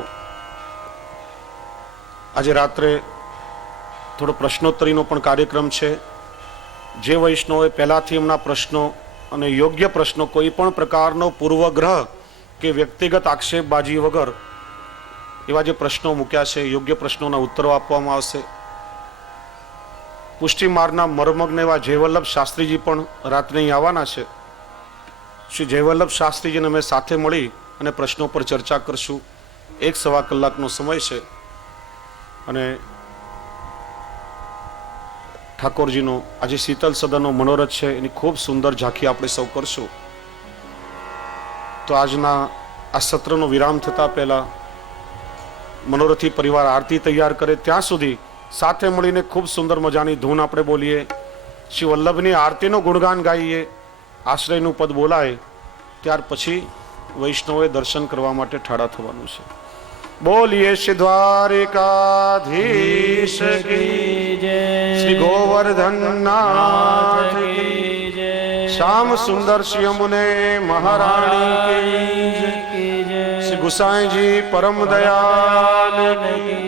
આજે રાત્રે થોડો પ્રશ્નોત્તરીનો પણ કાર્યક્રમ છે. જે વૈષ્ણવોએ પહેલાથી એમના પ્રશ્નો અને યોગ્ય પ્રશ્નો, કોઈ પણ પ્રકારનો પૂર્વગ્રહ કે વ્યક્તિગત આક્ષેપબાજી વગર એવા જે પ્રશ્નો મૂક્યા છે, યોગ્ય પ્રશ્નોના ઉત્તરો આપવામાં આવશે. પુષ્ટિ માર્ગના મર્મજ્ઞ એવા જયવલ્લભ શાસ્ત્રીજી પણ રાત્રે અહીં આવવાના છે. શ્રી જયવલ્લભ શાસ્ત્રીજીને અમે સાથે મળી અને પ્રશ્નો પર ચર્ચા કરશું. 1-1.25 કલાકનો સમય છે અને ઠાકોરજીનો આજે શીતલ સદનનો મનોરથ છે, એની ખૂબ સુંદર ઝાંખી આપણે સૌ કરશું. તો આજના આ સત્રનો વિરામ થતા પહેલા મનોરથી પરિવાર આરતી તૈયાર કરે ત્યાં સુધી સાથે મળીને ખૂબ સુંદર મજાની ધૂન આપણે બોલીએ. શ્રી વલ્લભની આરતીનો ગુણગાન ગાઈએ. આશ્રયનું પદ બોલાય ત્યાર પછી વૈષ્ણવોએ દર્શન કરવા માટે ઠાડા થવાનું છે. બોલીએ શ્રી દ્વારિકાધીશ કી જય, શ્રી ગોવર્ધનનાથ કી જય, શ્યામ સુંદર શ્રી યમુને મહારાણી કી જય, શ્રી ગુસાઈજી પરમ દયાલ કી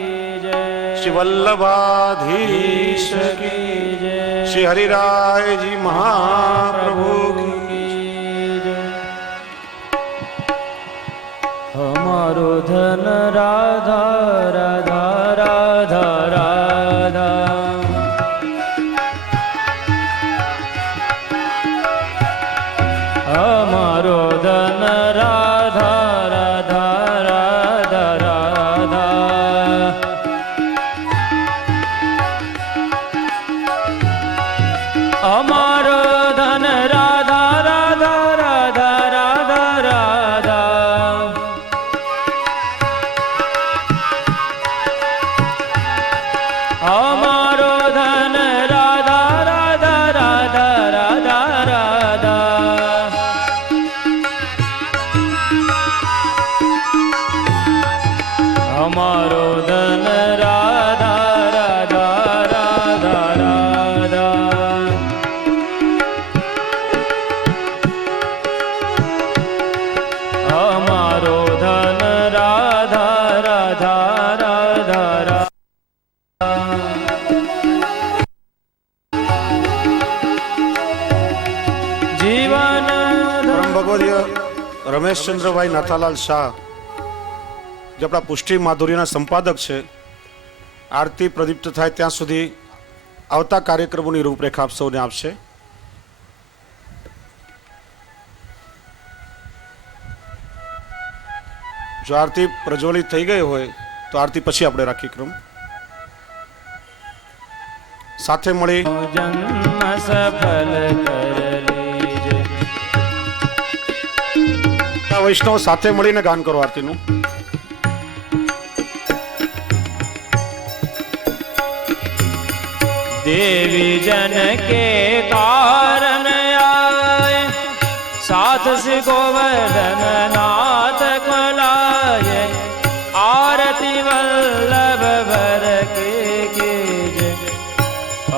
જય, શ્રી વલ્લભાધીશ કી જય, શ્રી હરિરાયજી મહાપ્રભુ हमारो धन राधा राधा राधा राधा, हमारो धन राधा राधा राधा राधा, हमारो धन राधा राधा राधा राधा राधा, हमारो धन राधा राधा राधा राधा राधा, हमारो धन राधा राधा राधा राधा, हमारो धन राधा राधा राधा राधा, जीवन પરમ ભગવદીય રમેશચંદ્રભાઈ નાથાલાલ શાહ, જે આપણા પુષ્ટિ માધુર્યના સંપાદક છે, આરતી પ્રદીપ્ત થાય ત્યાં સુધી આવતા કાર્યક્રમોની રૂપરેખા આપ સૌને આપશે. જો આરતી પ્રજ્વલિત થઈ ગઈ હોય તો આરતી પછી આપણે રાખી ક્રમ. સાથે મળી जन्म सफल कर लीजे, બધા વૈષ્ણવ સાથે મળીને ગાન કરો આરતીનું. देवी जन के कारण आए साथ से गोवर्धन नाथ कलाए आरती वल्लभ भर के कीजे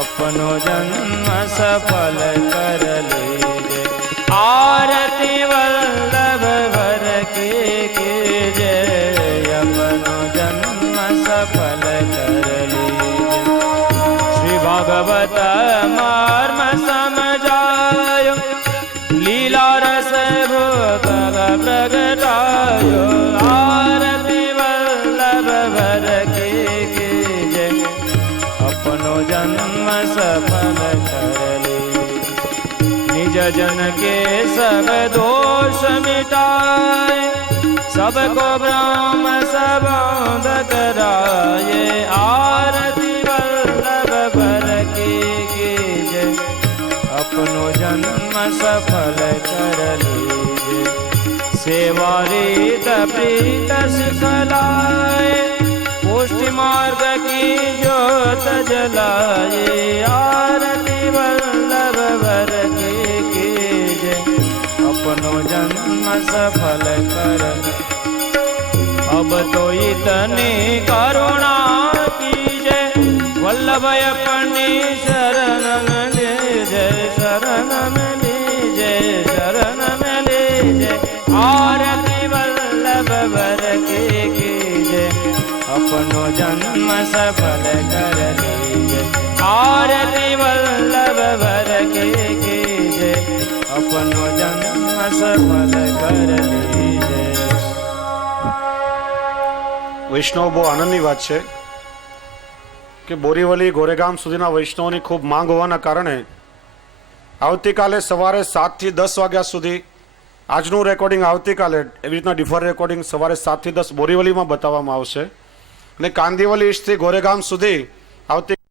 अपनो जन्म सफल कर लीजे आरती वल्लभ भर के कीजे अपनो जन्म सफल कर लीजे भगवत मर्म समझायो लीला रस भूतल प्रगटायो आरती वल्लभ भर के कीजे अपनो जन्म सफल कर लीजे निज जन के सब दोष मिटाए सबको ब्रह्म सबोध कराए आरती भर के कीजे अपनो जन्म सफल कर लीजे सेवा रीत प्रीत सिखलाए पुष्टि मार्ग की ज्योत जलाए आरती वल्लभ भर के कीजे अपनो जन्म सफल कर अब तो इतनी करुणा कीजे वल्लभ अपनी शरण में लीजे शरण में लीजे शरण में लीजे आरती वल्लभ भर के कीजे अपनो जन्म सफल कर लीजे आरती वल्लभ भर के कीजे अपनो जन्म सफल कर लीजे. વૈષ્ણવ બહુ આનંદની વાત છે કે બોરીવલી ગોરેગામ સુધીના વૈષ્ણવોની ખૂબ માંગ હોવાના કારણે આવતીકાલે સવારે 7 થી 10 વાગ્યા સુધી આજનું રેકોર્ડિંગ આવતીકાલે એવી રીતના ડિફર રેકોર્ડિંગ સવારે 7 થી 10 બોરીવલીમાં બતાવવામાં આવશે અને કાંદીવલી ઈસ્ટથી ગોરેગામ સુધી આવતી